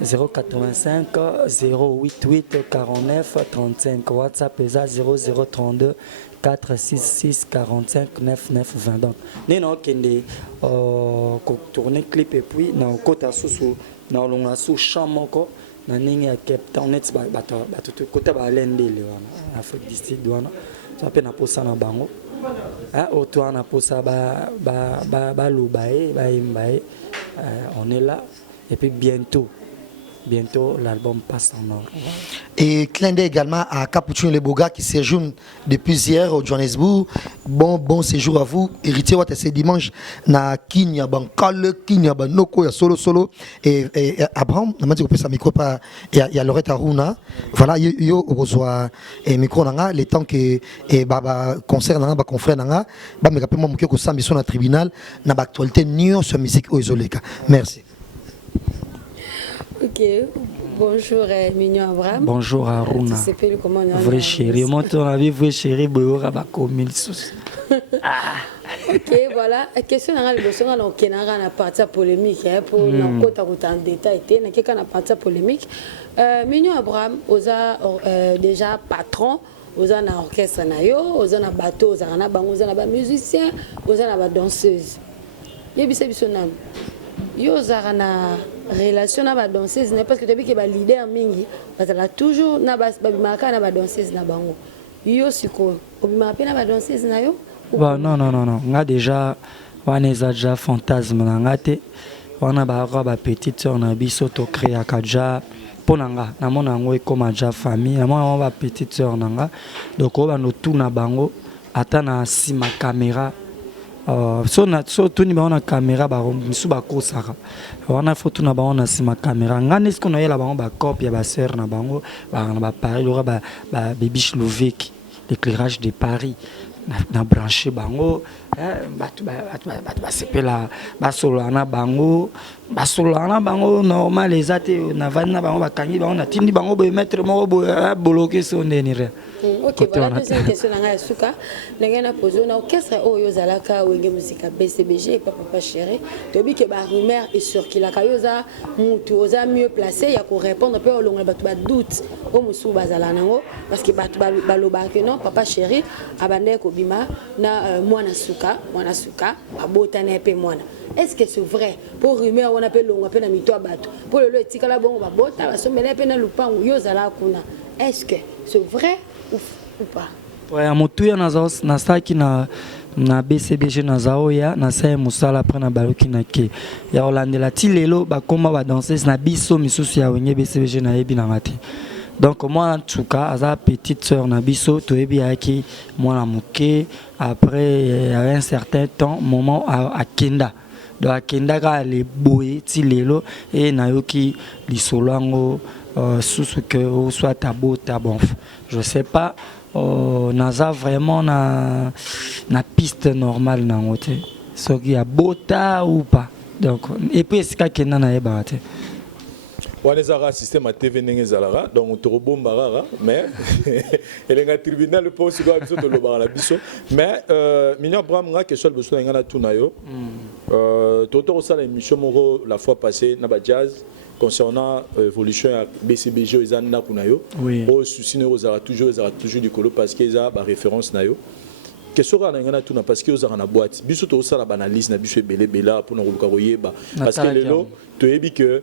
085 088 49 35 WhatsApp ça 0032 466 45 99 20 donc nous kende tourner clip et puis na kota sous na longa sous chambre na ningi ya Cape Town net bato côté ba lendele wana Afrique du Sud wana ça pe na posa na bango auto na posa ba lubae ba imbae on est là et puis bientôt l'album passe en or. Et clin d'œil également à Capuchin Leboga qui séjourne depuis hier au Johannesburg. Bon séjour à vous. Héritier Watt ce dimanche na Kinya Bankale, Kinya Banoko, ya solo. Et Abraham, on m'a dit que ça micro pas il y a Loretta Aruna. Voilà, yo reçoit micro nanga les temps que baba concert nanga ba confrère nanga ba me rappelle moi que samedi sur na tribunal na ba actualité new sur musique au isoleka. Merci. Ok, bonjour Mignon Abraham. Bonjour Aruna. Vrai chéri, moi ton avis vrai chéri, boyora ba komil sous. Ok, voilà. Question dans le dossier, on a une partie polémique pour nous côté en détail. On a une partie polémique. Mignon Abraham, osa déjà patron, osa na orchestre na yo, osa na bateau, osa na bango, osa na ba musicien, osa na ba danseuse. Yebisa bisonam. Yo zara relation na ba danseuse parce que depuis que ba leader mingi bazala toujours na ba bimaka na ba danseuse na bango. Yo siko obima pe na ba danseuse na yo? Non. Nga déjà wana déjà fantasme na ngate. Wana ba ba petite sœur na biso to créa kaja ponanga na mona ngo ekoma ja famille. Na mona ba petite sœur nanga. Donc on va no tout na bango ata na sima caméra. So tout ni ba caméra ba misu ba kosaka wana photo na ba on sima caméra ngane ce qu'on a la ba ba copie ba sœur na bango ba Paris le ba baby Slovek l'éclairage de Paris na branché bango ba sepela ba solana bango normal les até na vana bango ba kangi ba on a tindi bango ba mettre mo bloquer son denire. Ok, voilà la deuxième question. Je vais poser une orchestre au Yozalaka ou une musique BCBG et Papa Chéri. Tu dis que la rumeur est sur qu'il a mieux placé. Il y a qu'on répondre un peu au long de doute au Moussou Bazalanango parce que non Papa Chéri abandonné Kobima na Mwana Suka abotane pe Mwana. Est-ce que c'est vrai pour rumeur on appelle long appelle na mito bato pour le etikala bongo babota basomela pe na lupango Yozala kuna. Est-ce que c'est vrai ou pas? Ouais, amotuya na saki na BCBG na zaoya na sa musala après na baloki na ke ya olandela ti lelo ba komba ba danseuse na biso misusu ya wenge BCBG na yebi na ngati. Donc moi en tout cas aza petite sœur na biso to yebi aki moi na muke après à un certain temps moment à Kenda. Donc à Kenda ka le boye ti lelo et na yoki lisolango sous ce que soit ta bon je sais pas naza vraiment na piste normale na ngote ce qui a bota ou pas donc et puis c'est quand na yeba te Wanezara système à TV n'engezalara donc torobombara mais elle est un tribunal pour se doit biso to lobara la biso mais Mignon Abraham nga question besoin ngana tunayo toto sala émission moko la fois passée na ba jazz concernant l'évolution de BCBG aux années kunayo au souci ne osera toujours du colo parce qu'ils a ba référence nayo question nga ngana tuna parce que osara na boîte biso to sala banalise na biso belé bela pour na koluka koyeba parce que lelo to yebi que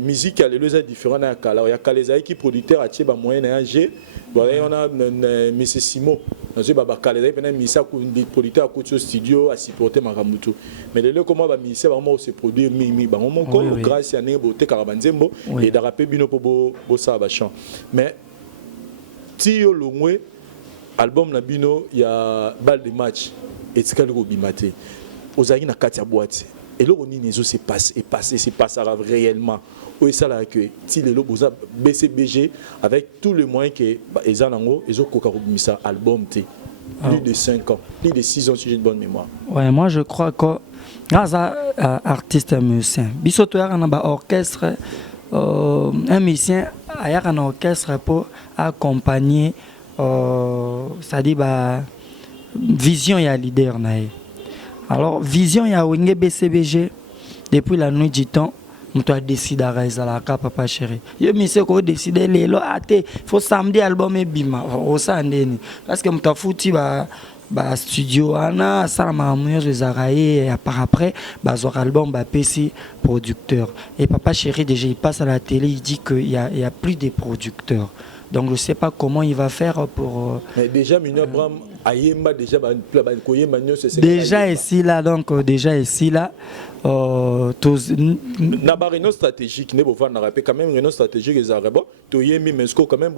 musique à l'élo est différent à Kala. Il y a Kaleza qui producteur à Tcheba moyen à G. On a M. Simo. Dans ce Kaleza, il y a un producteur à côté studio à supporter Maramutu. Mais le lieu comment va ministère vraiment se produire mimi ba mon comme grâce à Néboté Karabanzembo et d'arapé bino pour bo ça va chant. Mais si yo longwe album na bino il y a balle de match et tika le bimate. Ozaki na katia boîte. Et là, on dit que c'est passé, c'est passé réellement. Oui, ça là que si les lobes BCBG avec tous les moyens que ils ont, ils ont un album plus de 5 ans, plus de 6 ans si j'ai une bonne mémoire. Ouais, moi je crois que grâce à artiste musicien, bisoto ya na ba orchestre, un musicien a un orchestre pour accompagner, c'est-à-dire ba vision ya leader nae. Alors, vision ya wenge BCBG, depuis la nuit du temps, on a décidé d'arrêter la papa chéri. Je me suis décidé de faut samedi album et bima. Parce que je foutu ba studio ana ça m'a et par après leur album ba PC producteur. Et papa chéri déjà il passe à la télé, il dit qu'il y a plus de producteurs. Donc je ne sais pas comment il va faire pour... Mais déjà, Bram Ayemba, déjà ici là, donc déjà ici là. Une stratégique, quand même une stratégique les arabes. Quand même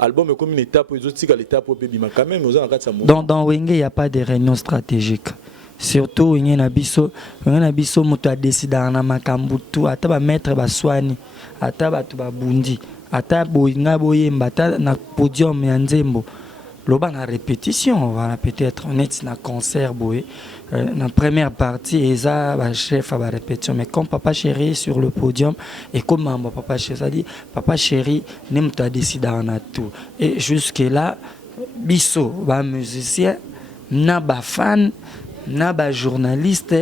album comme une étape quand même dans Wenge il n'y a pas de réunion stratégique. Surtout Wenge Nabiso muto a décidé na makambutu ata ba mettre ba swani ata ba tu ba bundi. Ata boyinga boyemba ata na podium ya nzembo loba na répétition voilà peut-être on est na concert boy na première partie eza ba chef à ba répétition mais comme papa chéri sur le podium et comme maman papa chéri ça dit papa chéri nem ta décidé na tout et jusque là biso ba musicien na ba fan na ba journaliste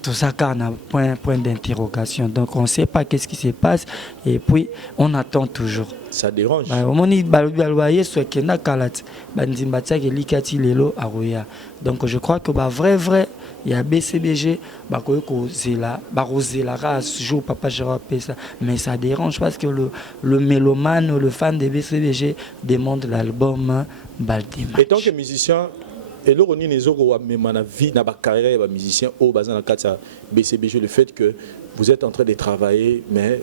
tout ça car on a point d'interrogation donc on ne sait pas qu'est-ce qui se passe et puis on attend toujours. Ça dérange. Donc je crois que vrai il y a BCBG jour papa mais ça dérange parce que le mélomane le fan de BCBG demande l'album Baltima. Et tant que musicien et là, on a même vie, dans carrière de musicien, au BCBG, le fait que vous êtes en train de travailler, mais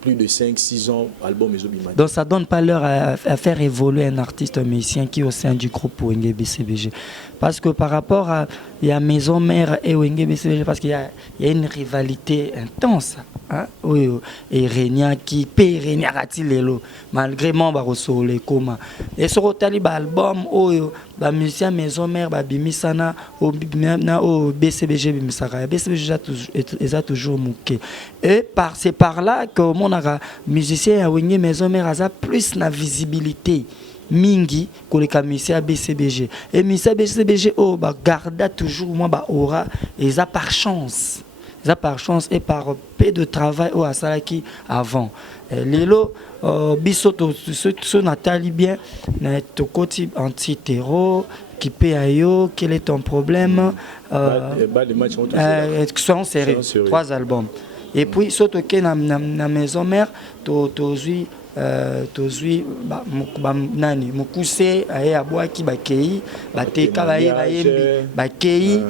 plus de 5-6 ans, album et donc ça donne pas l'heure à faire évoluer un artiste musicien qui est au sein du groupe Wenge BCBG. Parce que par rapport à il y a Maison Mère et Wenge BCBG, parce qu'il y a une rivalité intense. Hein? Oui, et Renia qui paye Renia Ratilelo, malgré moi, les coma. Et sur le taliban album, la musicien Maison Mère, Bimisana, au BCBG, Bimisara, BCBG a toujours mouqué. Et c'est par là que mon musicien a Wenge Maison Mère a plus de visibilité. Mingi que les musiciens BCBG et musiciens BCBG garda toujours moi aura et ça par chance et par peu de travail au Asalaki avant lelo bisoto ce Nathalie bien to côté anti-terror qui paye ayo quel est ton problème sont sérieux 3 albums et puis surtout que na maison mère tozui tozui nani mukuse aye abwaki bakei bateka bayembi bakei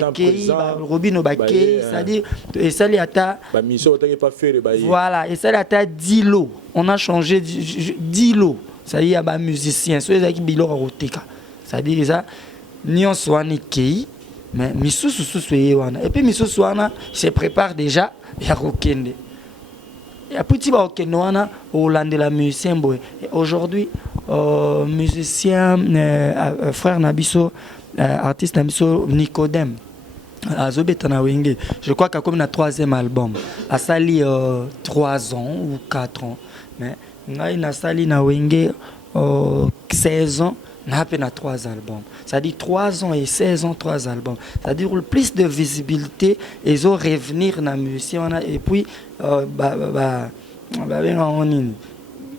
bakei robino bakei c'est-à-dire esali ata voilà esali ata 10 lots on a changé 10 lots ça y est ba musicien so ezaki biloko roteka c'est-à-dire ça nyonso wani kei mais misusu wana et puis misusu wana se prépare déjà ya kokende. Et après, tu vas au land de la musicien. Aujourd'hui, musicien, frère Nabiso, artiste Nabiso, Nicodème. Je crois qu'il y a comme un 3e album. A sali 3 ans ou 4 ans. Mais il a sali na wenge 16 ans. On a 3 albums. Ça dit 3 ans et 16 ans, 3 albums. Ça dit plus de visibilité et ils ont revenir dans la musique. Et puis,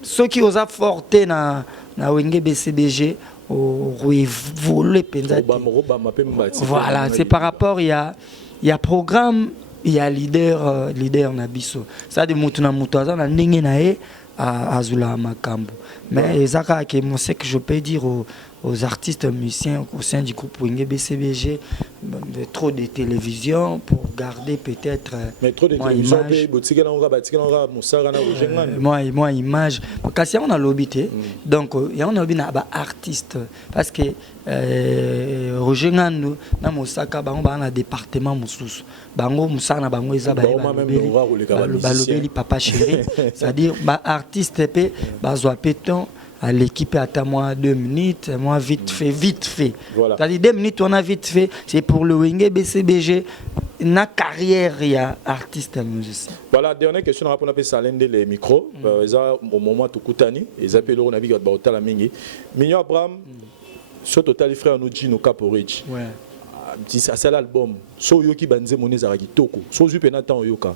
ceux qui osent forter dans Wenge BCBG, voilà, c'est par rapport, il y a programme il y a leader na biso ça de mutu na mutu aza na ndenge na ye azula makambo mais ezaka que moi c'est que je peux dire aux artistes musiciens au sein du groupe Wenge BCBG trop de télévision pour garder peut-être mais trop de télévision moi image parce qu'on a l'obité donc il y a on a lobby na ba artiste parce que Roger Ngando na Mosaka bango ba na département mususu bango musana bango eza ba lobeli papa chéri c'est-à-dire ba artiste pe bazwa péton à l'équipe à moi 2 minutes, moi vite fait. Voilà. C'est-à-dire 2 minutes on a vite fait, c'est pour le Wenge BCBG, na carrière il y a artiste musicien. Voilà, dernière question on a appelé Salende les micros, au moment tout coutani, ils appellent on a vu que la mingi. Mignon Abraham sur total frère nous dit nos caporich. Ouais. C'est l'album. So yoki banze moneza kitoko. So zu penatan yoka.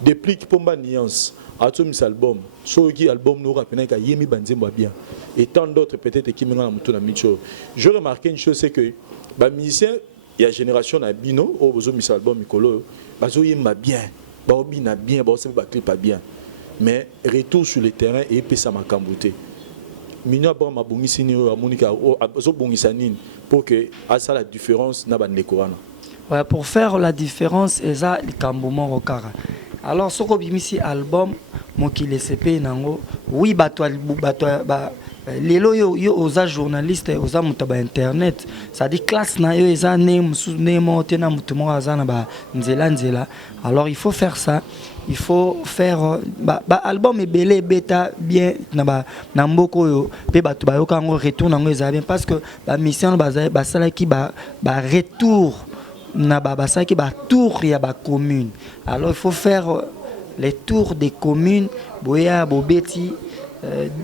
Déplique pomba nuance. Atom cet album, so qui album nous rappelle que yemi banzemba bien et tant d'autres peut-être qui maintenant mutu na micho. Je remarque une chose c'est que ba musicien il y a génération na bino au besoin mis album mikolo bazo yemba bien, ba obina bien, ba aussi ba clip pas bien. Mais retour sur le terrain et pesa makamboté. Minyo ba mabongisi ni o amonika o zo bongisa nini pour que à ça la différence na ba ndekorana. Ouais, pour faire la différence eza likambomo rokara. Alors ce que album mokile CP nango oui bato lelo yo oza journaliste oza muta ba internet ça dit classe na yo eza ne monter na mutu mo aza na ba nzela alors il faut faire ça il faut faire album ebele beta bien na mboko yo pe bato ba yoka ngo retour nango eza bien parce que ba mission ba sala ki ba retour na babasa qui ba tour ya ba commune alors il faut faire les tours des communes boya bobeti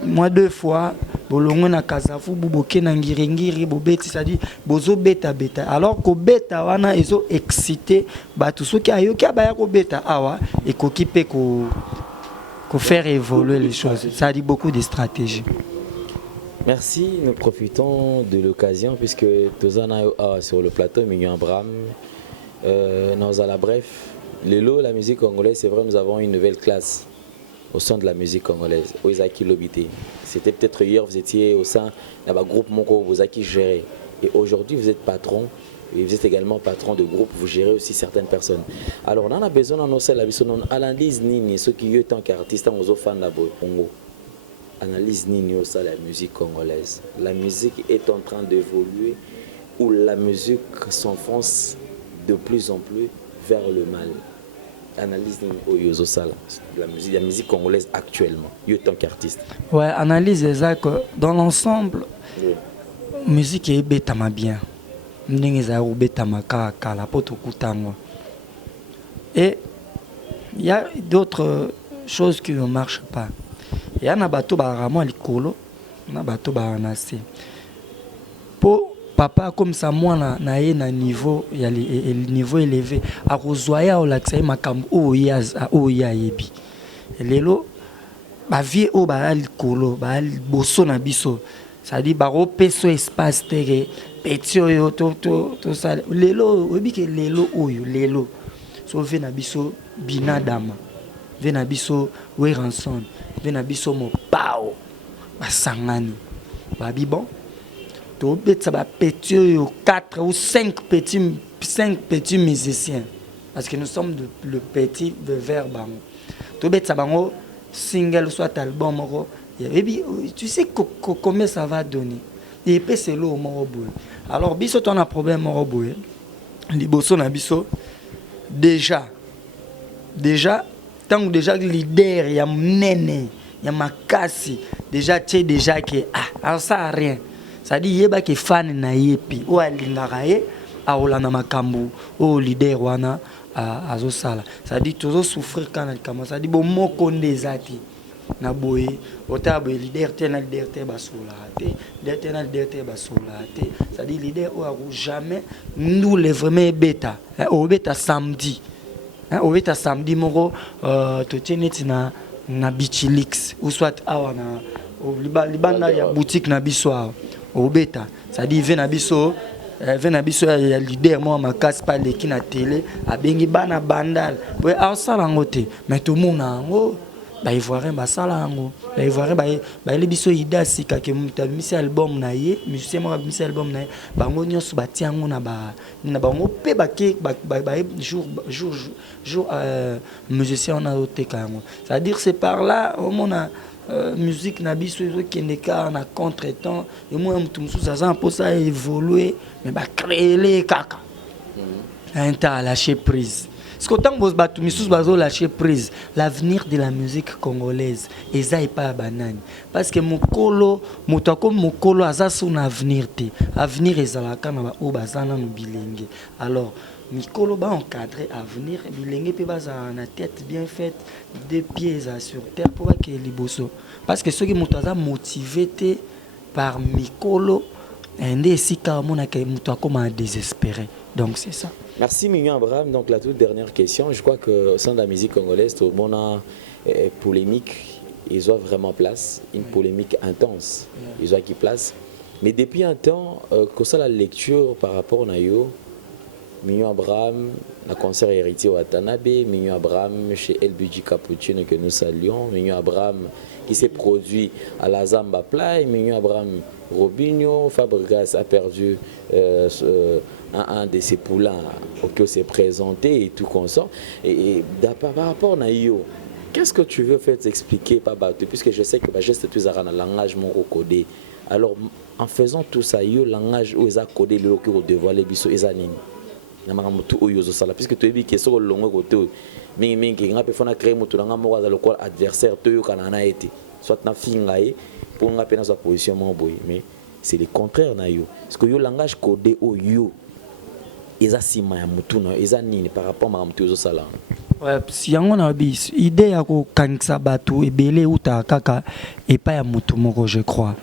moi 2 fois bolongo na kasafu buboke na ngirengiri bobeti ça dit bozo beta alors ko beta wana ezo excité ba tout ce qui ayoki abaya ko beta awa et ko kipe ko faire évoluer les choses ça dit beaucoup de stratégies. Merci, nous profitons de l'occasion puisque Tozana sur le plateau, Mignon Abraham, bref, Lelo, la musique congolaise, c'est vrai, nous avons une nouvelle classe au sein de la musique congolaise, Oizaki Lobité. C'était peut-être hier, vous étiez au sein d'un groupe Moko, Oizaki géré. Et aujourd'hui, vous êtes patron, et vous êtes également patron de groupe, vous gérez aussi certaines personnes. Alors, on a besoin d'annoncer la vision, analyse Nini, ceux qui, en tant qu'artistes, ont fans de Congo. Analyse Nini ça la musique congolaise. La musique est en train d'évoluer où la musique s'enfonce de plus en plus vers le mal. Analyse Nini ça la musique congolaise actuellement. En tant qu'artiste. Ouais, analyse ça que dans l'ensemble, musique est bétama bien. Ndengeza ou bétama kala poto kutango. Et il y a d'autres choses qui ne marchent pas. Il y a un bateau baramo likolo, na bateau baranase. Pour papa comme ça moi na niveau il y a le niveau élevé a rozoya au laxai makam o ya yebi. Lelo ba vie o ba likolo ba boso na biso. Ça dit ba peso espace tere petit yo to ça lelo obi ke lelo oyo lelo so ve na biso binadama. Ve na biso we ranson. Vena biso mo pao basangani babi bon to betsa ba petit 4 ou 5 petits musiciens parce que nous sommes le petit de vers bango to betsa bango single soit album et puis tu sais combien ça va donner et puis c'est l'eau mo boy alors biso ton a problème mo boy liboso na biso déjà tant que déjà leader ya nene ya makasi déjà tu déjà que alors ça rien ça dit yeba que fan na yepi o alingaka ye aolana makambu o leader wana azosala ça dit toujours souffrir quand il ça dit bon moko ndezati na boye otabo leader tena leader te basola te leader tena leader te basola te ça dit leader o jamais nous les vraiment bêta o bêta samedi au bêta samedi moko to teneti na Bichilix ou soit awa na libanda ya boutique na biso au bêta ça dit vient na biso vena biso ya leader moi makasi pa leki na télé abengi bana bandal boy asala ngote mais tout monde ngo ba ivoirien ba sala ngo ba ivoirien ba le biso ida sika ke muta misi album na ye musicien mo misi album na ye bango nyonso batia ngo na bango pe ba ke ba jour musicien on a oteka ngo c'est à dire c'est par là au mona musique na biso ezokendeka na contre-temps et moi mutu mususu aza mposa évoluer mais ba créer les kaka un temps lâcher prise parce que tant que batu misusu bazo lâcher prise l'avenir de la musique congolaise eza epa banani parce que mokolo moto comme mokolo aza son avenir te avenir ezalaka na ba o bazana no bilenge alors mikolo ba encadrer avenir bilenge pe baza na tête bien faite deux pieds sur terre pour que liboso parce que ceux qui moto aza motivé te par mikolo ende sika mona ke moto comme désespéré donc c'est ça. Merci Mignon Abraham. Donc la toute dernière question, je crois que au sein de la musique congolaise, tout le monde a polémique, ils ont vraiment place, une polémique intense, ils ont qui place. Mais depuis un temps, que ça la lecture par rapport à Nayo, Mignon Abraham, la concert héritier Watanabe, Mignon Abraham chez LBG Cappuccino que nous saluons, Mignon Abraham qui s'est produit à la Zamba Play, Mignon Abraham Robinho, Fabregas a perdu un de ses poulains auquel s'est présenté et tout consort. Et par rapport à Nayo, qu'est-ce que tu veux faire t'expliquer, Papa, puisque je sais que je suis tout dans le langage mon codé. Alors, en faisant tout ça, le langage où ils ont codé le qui dévoilé biso ezanini. Na makambo tout oyo zo sala puisque tu es que so longo côté mingi nga pe fona créer moto nga mo za lokola adversaire to yo kana na été soit na finga e pour nga pe na sa position mo boy mais c'est le contraire na yo parce que yo langage codé oyo eza sima ya mutu na eza nini par rapport à makambo zo sala. Ouais, si yango na bis idée ya ko kanisa batu ebele uta kaka et pas ya mutu moko je crois.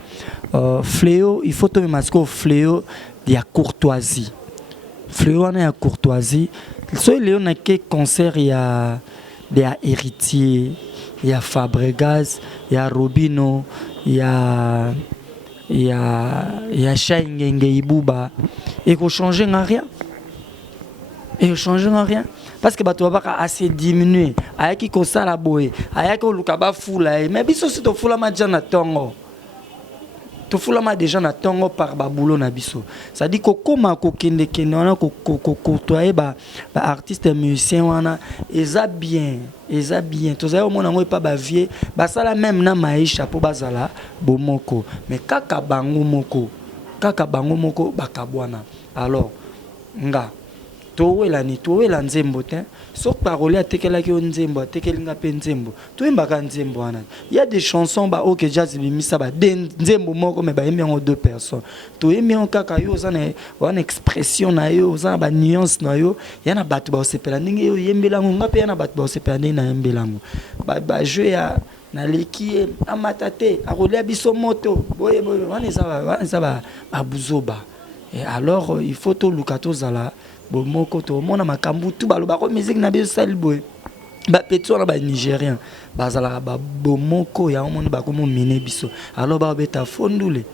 Fléau, il faut tomber masco fléau de la courtoisie. Fléau na ya courtoisie. So Léo na ke concert ya héritier, ya Fabregas, ya Robino, ya Shaingenge Ibuba et qu'on change rien. Et on change rien. Parce que bato baka assez diminué. Ayaki ko sala boye, ayaki lukaba fula mais biso si to fula ma jana tongo. To fula ma déjà na tongo par babulo na biso. Ça dit ko koma ko kende kende wana ko toye ba artiste musicien wana eza bien. To zayo mona ngo pa ba vie, ba sala même na maisha po bazala bomoko. Mais kaka bango moko bakabwana. Alors nga towela nzembo te so parole atekelaki nzembo atekelinga pe nzembo toyembaka nzembo wana il y a des chansons ba OK jazz bimisa ba nzembo moko mais ba yembi ngo deux personnes toyembi ngo kaka yo zana wana expression na yo zana ba nuance na yo yana batu ba osepela ndenge yo yembelango ngape yana batu ba osepela ndenge na yembelango ba jeu ya na leki amatate akolia biso moto boye wana eza ba buzoba et alors il faut to lukato zala bomoko to mona makambu tu baloba ko musique na biso sali boy ba petso na ba nigérien bazala ba bomoko ya mona ba ko mo mene biso alors ba beta fondule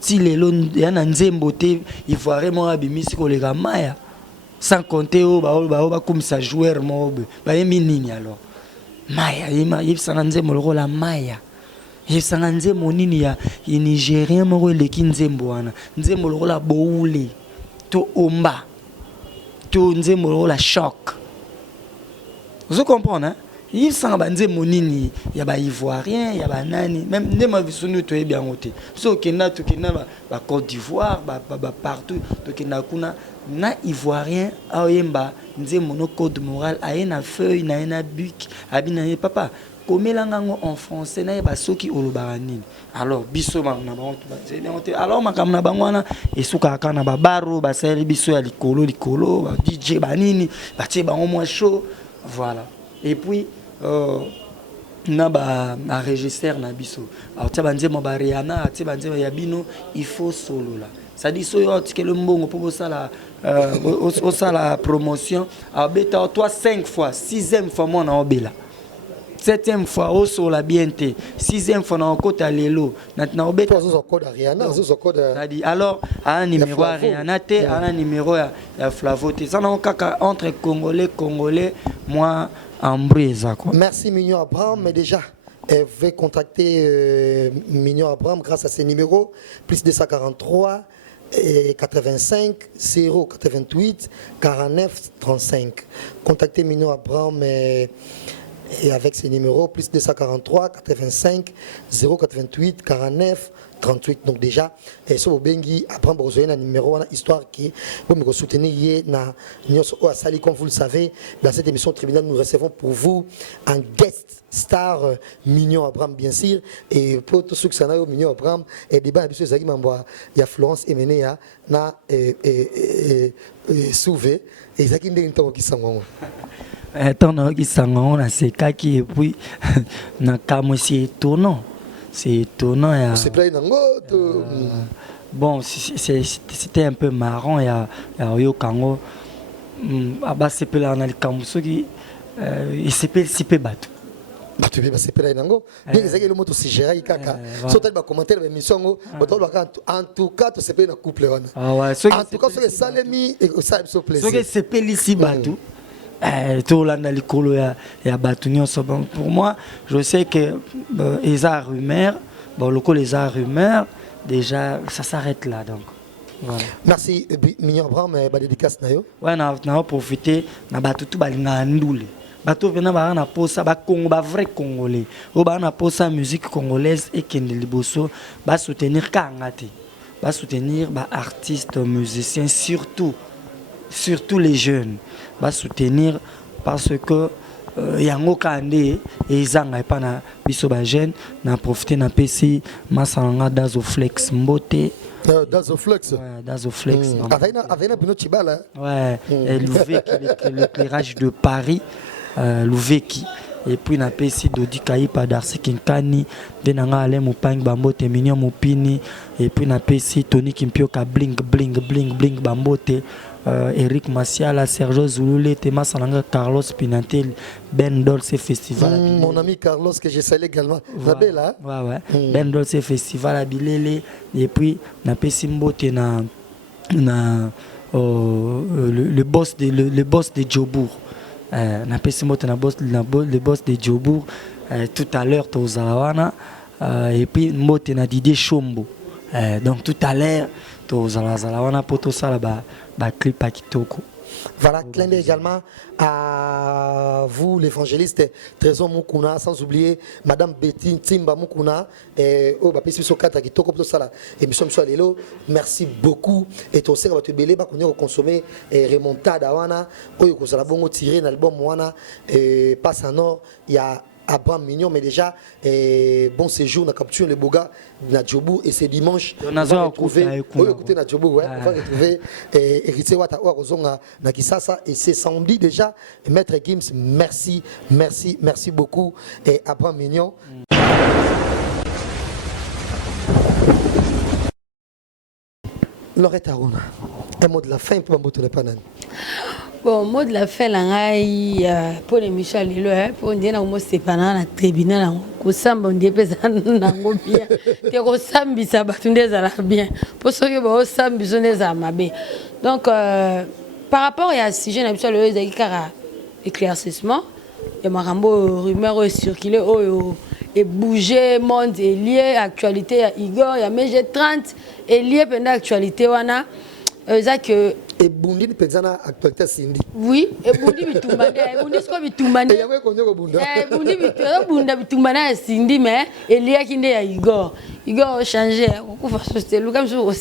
ti lelo ya na nzembo te ivoirien mo abimisi ko lega maya sans compter o ba comme ça joueur mo ba yemi nini alors maya yipsa na nzembo lo la maya yipsa na nzembo nini ya nigérien mo leki nzembo wana nzembo lo la boule to omba nzembo la choc. Vous comprenez hein? Il s'en va nzembo nini ya ba ivoirien ya ba nani même ndema visunu to bien ngote. So kena to kena ba Côte d'Ivoire ba partout to kena kuna na ivoirien ayemba nzembo no code moral ayena feuille na bic abina papa komelanga ngo en français na ba soki olobara nini alors biso na bango alors makamna bangwana esuka kana ba baro ba sali biso ya likolo ba DJ banini ba tie bango moi chaud voilà et puis na ba régisseur na biso alors tia banzemo ba Rihanna tia banzemo ya bino il faut solo là ça dit so yo tike le mbongo pour ça la promotion alors beta toi 5 fois 6e fois moi na obela 7e fois au sur la BNT 6e fois na okota lelo na obeta alors un numéro à Rihanna un numéro à Flavo te ça na kaka entre congolais moi en brise quoi. Merci Mignon Abraham, mais déjà elle veut contacter Mignon Abraham grâce à ses numéros plus 243 85 0 88 49 35. Contactez Mignon Abraham et avec ses numéros plus 243 85 0 88 49 38. Donc déjà ce Bengi Abraham besoin un numéro histoire qui vous me soutenir na Sali, comme vous le savez dans cette émission tribunal nous recevons pour vous un guest star Mignon Abraham bien sûr et pour tout ce que ça n'a Mignon Abraham et débat habituel zaki mamboa il y a Florence Emenea na Souvé et zaki ndenge ntango kisango tant qui sangon na sekaki et puis na kamosi étonnant. C'est étonnant. C'est plein bon, c'était un peu marrant. Il y a Yokango. C'est plein dans le camus qui il s'est battu. C'est plein nango. Bien que le mot aussi géré kaka. Sauter ba commentaire ba émission en tout cas to c'est plein na couple on. En tout cas ce salemi et ça me plaisir. Ce que c'est plein ici battu. Pour moi, je sais que les rumeurs, les rumeurs, déjà, ça s'arrête là. Donc, voilà. Merci, Mignon Abraham, dédicace. Oui, on a profité, on a tout le bateau venant na posa ba Congo ba vrai congolais. On a posa musique congolaise et qui ne liboso ba soutenir kangate. Ba soutenir ba artistes, musiciens surtout les jeunes. Va soutenir parce que yango kande ezanga pa na biso ba jeune na profiter na PC masanga Dazoflex mbote Dazoflex avec na bino chibala ouais l'éclairage de Paris Louveki et puis na PC Dodi Kaipa Darcy Kinkani denanga ale mopang bambote Mignon Mopini et puis na PC Tony Kimpioka bling bambote Eric Massiala, Sergio Zulule, Thomas Salanga, Carlos Pinantel, Ben Dolce Festival. Mon ami Carlos que j'ai salué également. Ouais. Ben Dolce Festival à Bilele. Et puis, na Pessimbote, le boss de Djobour. Na Pessimbote, le boss de Djobour. Tout à l'heure, Tozalawana. Et puis, Mbote na Didier Chombo. Donc, tout à l'heure, Tozalawana, Potosala, clip à Kitoko. Voilà, clin d'œil également à vous, l'évangéliste Trésor Mukuna, sans oublier Madame Betty Timba Mukuna, et au Bapé sur 4 à Kitoko, tout ça là. Et nous sommes sur l'élo. Merci beaucoup. Et ton sœur va te belé, bah, qu'on y a consommé remontada, wana, au Yoko Salabongo tiré dans l'album wana, et passe en or, il y a Abraham Mignon, mais déjà, bon séjour, on a capturé les Boga na Djobour et c'est dimanche. On va retrouver, écoutez na Djobour, ouais, on va retrouver Héritier Wata Oarozonga na Kisasa et c'est samedi déjà. Maître Gims, merci beaucoup. Et Abraham Mignon. Loretta Aruna, un mot de la fin pour Mboto Panan. Bon, mot de la fin, pour l'émission, pour dire que c'est pas dans le tribunal, que ça me dit que ça n'a pas bien. Que ça me dit ça va bien. Pour ce que ça me dit ça va bien. Donc, par rapport à ce sujet, il y a un éclaircissement. Il y a une rumeur circulée et bouger, monde est lié, actualité, il y a Igor, il y a MG30, et lié pendant l'actualité, que et Bundi ni pezana actualité Cindy. Oui, et Bundi bitumbane, Bundi sko bitumbane. Et yango konyo Bunda. Bundi Bunda bitumbane Cindy mais Elia kinde ya Igor. Igor a changé, okufa société, lu comme ça quoi.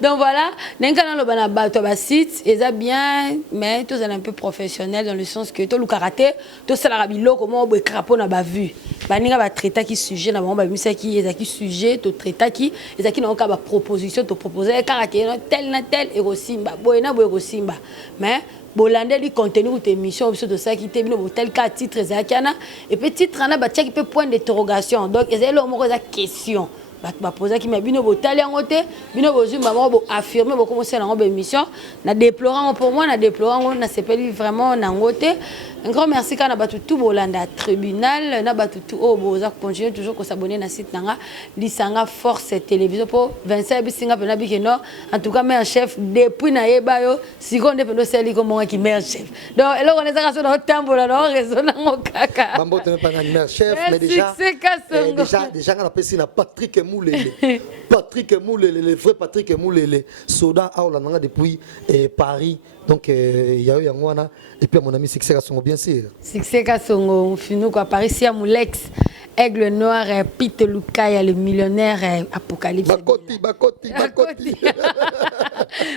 Donc voilà, n'engana lo bana bato ba site, eza bien mais tous un peu professionnel dans le sens que to lu karaté, to sala bilo comment bo crapaud na ba vue. Baninga ba traiter qui sujet na ba misa qui eza qui sujet to traiter qui eza qui na ka ba proposition to proposer karaté tel na tel et Rosimba boyena boy Rosimba mais bolande li contenu ou émission de ça qui te tel cas titre ezakana et petit trana ba qui peut point d'interrogation donc ezelo moko za question ba poser qui m'a bino botali ngote bino bozuma mo affirmer bo commencer na émission na déplorant pour moi na déplorant na s'appelle vraiment na ngote Un grand merci quand on tout Bolanda tribunal, na tout oh boza continuer toujours que s'abonner na site nanga lisanga force télévision pour 25 bisinga pena bikeno en tout cas meilleur chef depuis na yeba yo seconde peno seli comme moi qui meilleur chef. Donc là on est à sur tambola no raison na ngokaka. Bambo te pas meilleur chef mais déjà on a passé na Patrick Moulele. Patrick Moulele, le vrai Patrick Moulele, soda Aolanda depuis Paris. Donc il y a eu un et puis mon ami Succès Kassongo bien sûr. Succès Kassongo finou quoi Paris Molex Aigle Noir Pete Lukaya le millionnaire Apocalypse. Bakoti.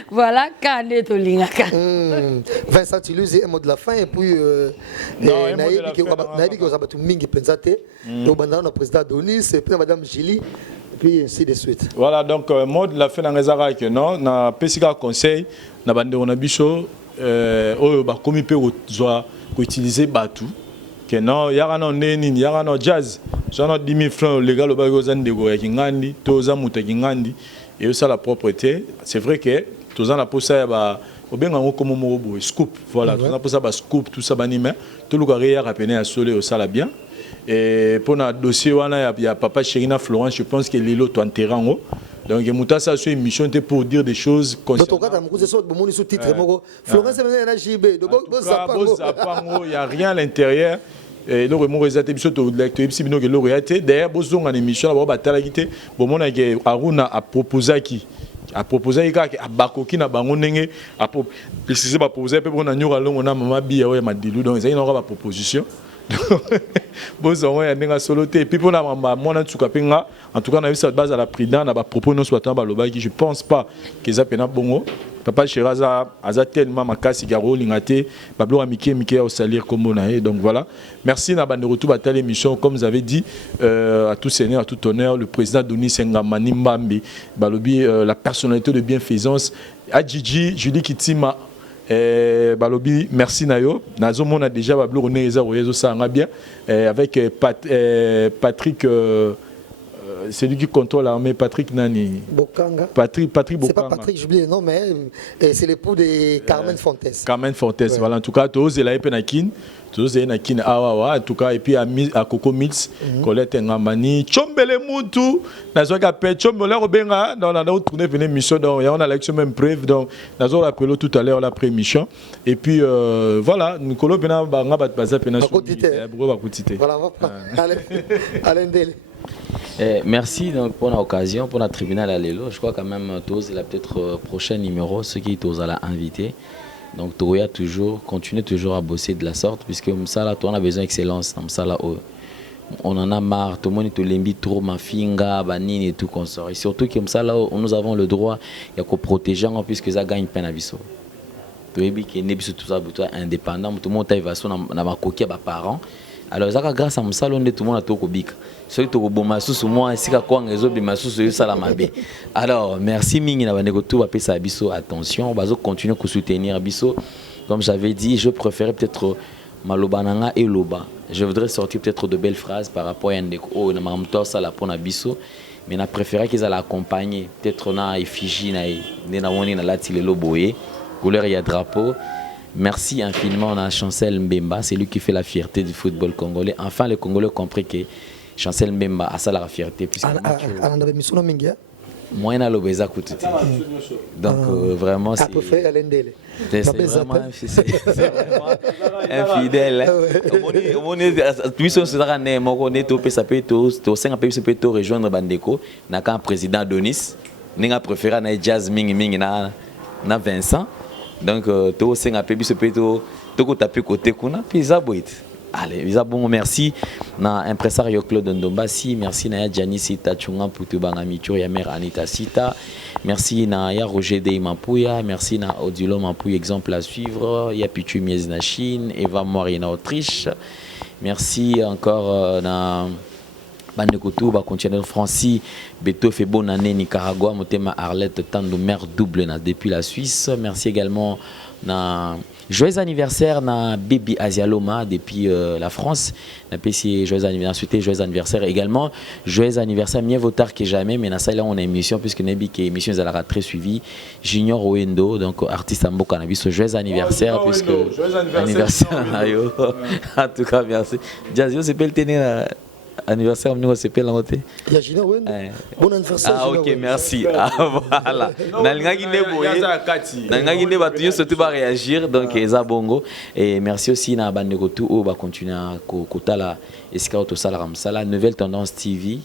Voilà Kane to lingaka. Vincent Tiluse un mot de la fin et puis naïbi que vous avez tout mingi pensate au bandana le président Donis et puis madame Julie. Puis ainsi de suite. Voilà, donc mode la fin dans les que non, na pesika conseil, na bande on a bicho, ba komi pe ko utiliser batu, que non, yara no neni, yara no jazz, j'en 10 000 francs légal au bago zande go ya kingandi, toza muta kingandi, et ça la propreté. C'est vrai que toza na posa ba obenga ngo comme mo scoop, voilà, toza posa ba scoop tout ça banime, tout le gars rappeler à soleil au ça la bien. Et pour notre dossier, il y a Papa Chérina Florence, je pense que Lilo est en terrain. Donc, il y a une émission pour dire des choses concernant... Florence, il n'y a rien à l'intérieur. Et là, il y a une émission d'ailleurs, il y a une émission Aruna a proposé qui a proposé à Bakoki na bango ndenge a précisé ba proposer pe bona nyora longo na mama biya ya madilu donc ça il aura ba proposition bon ya ndenge solo te puis pour na mona tsuka penga en tout cas na bisa base à la prudence na ba propos non soit ba loba qui je pense pas que ça pena bongo Papa Cheraza aza tellement makasi garo lingate bablo amike au salir comme on donc voilà merci na bande retour à telle émission comme vous avez dit à tout seigneur à tout honneur le président Denis Sengamani Mbambi balobi la personnalité de bienfaisance à Gigi Julie Kitima balobi merci nayo nazo mona déjà bablo oneza oyezo sanga bien avec Patrick c'est lui qui contrôle l'armée, Patrick Nani. Bokanga. Patrick Bokanga. C'est pas Patrick, j'oublie le nom, mais c'est l'époux de Carmen Fontes. Carmen Fontes, ouais. Voilà. En tout cas, tous les Penakin, tous les Nakin, en tout cas, et puis à Coco Mills, Colette Ngamani, Chombele Moutou, Nazoka Pet, Chombele Robenga, dans la tournée venue mission, donc on a l'élection même brève, donc Nazo l'appelé tout à l'heure l'après mission. Et puis voilà, Nicolas Bena Banga Batbaza Pena. Voilà, on va Alain Dele. Merci donc, pour l'occasion, pour notre tribunal à l'élo. Je crois quand même tous il a peut-être prochain numéro, ceux qui tous à la invité. Donc Toya toujours, continue toujours à bosser de la sorte, puisque ça là, on a besoin d'excellence. Ça là, on en a marre, tout le monde est limbi trop ma finga, banine et tout qu'on sort. Et surtout que ça là, nous avons le droit de protéger puisque ça gagne peine à biso. Tout le monde est indépendant, tout le monde est dans coquille à parents. Alors grâce à ça, tout le monde a tout cobique. Alors, merci Mingi attention, on va continuer à soutenir Bisso. Comme j'avais dit, je préférais peut-être Malobananga et Loba. Je voudrais sortir peut-être de belles phrases par rapport à Ndeko, Bisso, mais je préférais qu'ils allaient accompagner. Peut-être na effigie na latile loboye, couleur et drapeau. Merci infiniment à Chancel Mbemba, c'est lui qui fait la fierté du football congolais. Enfin, les Congolais ont compris que Chancel Mbemba a ça la fierté. Moi, je suis donc vraiment, c'est vraiment infidèle. On rejoindre Bandeko, un président Donis, on préféré Jazz Mingi na Vincent. Donc, tout le monde a tapé côté kuna, puis ça allez, bon, merci na impresario Claude Ndombasi, merci na Jani Sita Chunga Putubanga Mitur ya mère Anita Sita, merci na ya Roger Dey Mampuya, merci na Odilo Mampuya exemple à suivre, ya Pichu Mies na Chine, Eva Moiri na Autriche. Merci encore na Bandekoutou, continuer Francis, Beto fait bonne année Nicaragua, Motema Arlette, tant de mère double depuis la Suisse. Merci également Joyeux anniversaire na Bibi Azialoma depuis la France. Na PC joyeux anniversaire, joyeux anniversaire également. Joyeux anniversaire, mieux vaut tard que jamais. Mais ça là on a une émission puisque Nebi qui émission est très suivie. Junior Owendo, donc artiste Ambo Cannabis. Joyeux anniversaire puisque anniversaire. En tout cas merci. Jazio c'est pas le tenir. Anniversaire, nous on s'appelle en côté. Il y a Gina Wen. Bon anniversaire. Ah ok, merci. Ah voilà. Nangagine batuyo surtout va réagir donc eza bongo et merci aussi na bandeko tout au va continuer à kotala esika to sala ramsala nouvelle tendance TV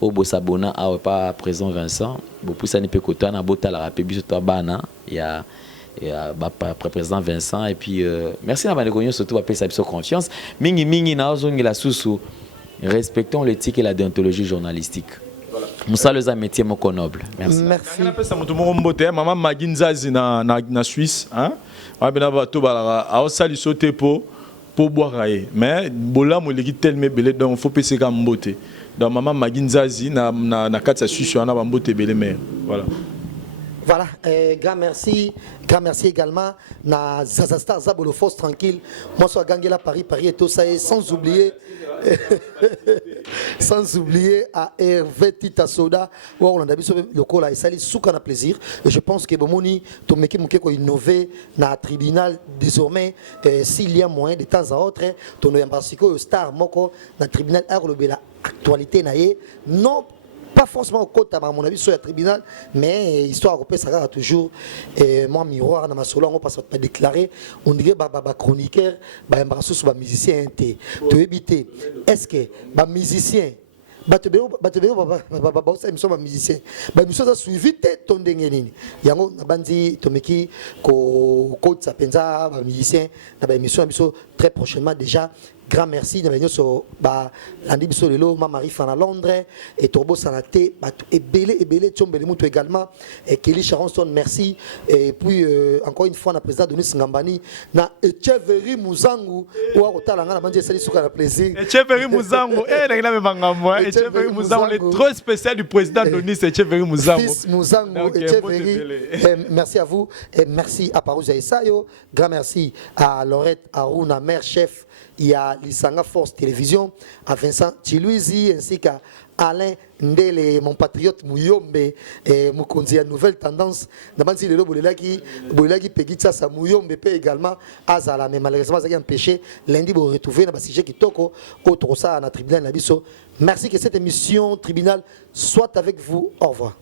au bosabona a pas présent Vincent bo pusani pe kotana botala rapé biso to bana ya président Vincent et puis merci na bandeko surtout va payer sa confiance mingi na ozongela susu. Respectons l'éthique et la déontologie journalistique. Moussa le métier moko noble. Merci. Merci. Maman Maginzazi na Suisse, hein. On a bato balara a osali sauter pour boire. Mais bola mo legi tellement belé donc faut passer comme mbote. Donc maman Maginzazi na katsa Suisse on a mbote belé mais voilà. Voilà, grand merci également na Zazastar Zabolo Force tranquille. Moi sur Gangela Paris et tout ça et sans oublier à Hervé Tita Soda où on a d'habitude le col a sali souka na plaisir et je pense que bomoni to meke ko innover na tribunal désormais s'il y a moyen de temps à autre to no yambasiko star moko na tribunal arlobela actualité na ye non pas forcément au côté à mon avis sur le tribunal mais histoire européenne ça a toujours moi miroir dans ma solo on passe pas déclarer on dirait chroniqueur sous musicien to éviter est-ce que musicien musicien ça suivi ton dengeni yango na bandi tomeki ko ça penza musicien na émission très prochainement déjà. Grand merci de venir sur Landi Bisolelo, ma Marie Fan à Londres et Torbo Sanate, et Belé Tchombele Moutou également, et Kelly Charonson, merci. Et puis encore une fois, la présidente Denis Ngambani, na Echeveri Mouzangu, ou à Otalanga, la Mandie Sali Souka, la plaisir. Echeveri Mouzangu, Echeveri Mouzangu, le trop spécial du président Denis Echeveri Mouzangu. Mouzangu, Echeveri, merci à vous, et merci à Parouza Esayo, grand merci à Laurette Aruna, mère chef. Il y a l'Isanga Force Télévision, à Vincent Chilouizi, ainsi qu'à Alain Ndele, mon patriote Mouyombe, et Moukonzi, à Nouvelle Tendance. D'abord, si le Bolelaki Pegitsa, ça Mouyombe également, Azala, mais malheureusement, ça a empêché. Lundi, vous retrouvez dans le sujet qui toque autre ça à la tribunal Nabiso. Merci que cette émission tribunal soit avec vous. Au revoir.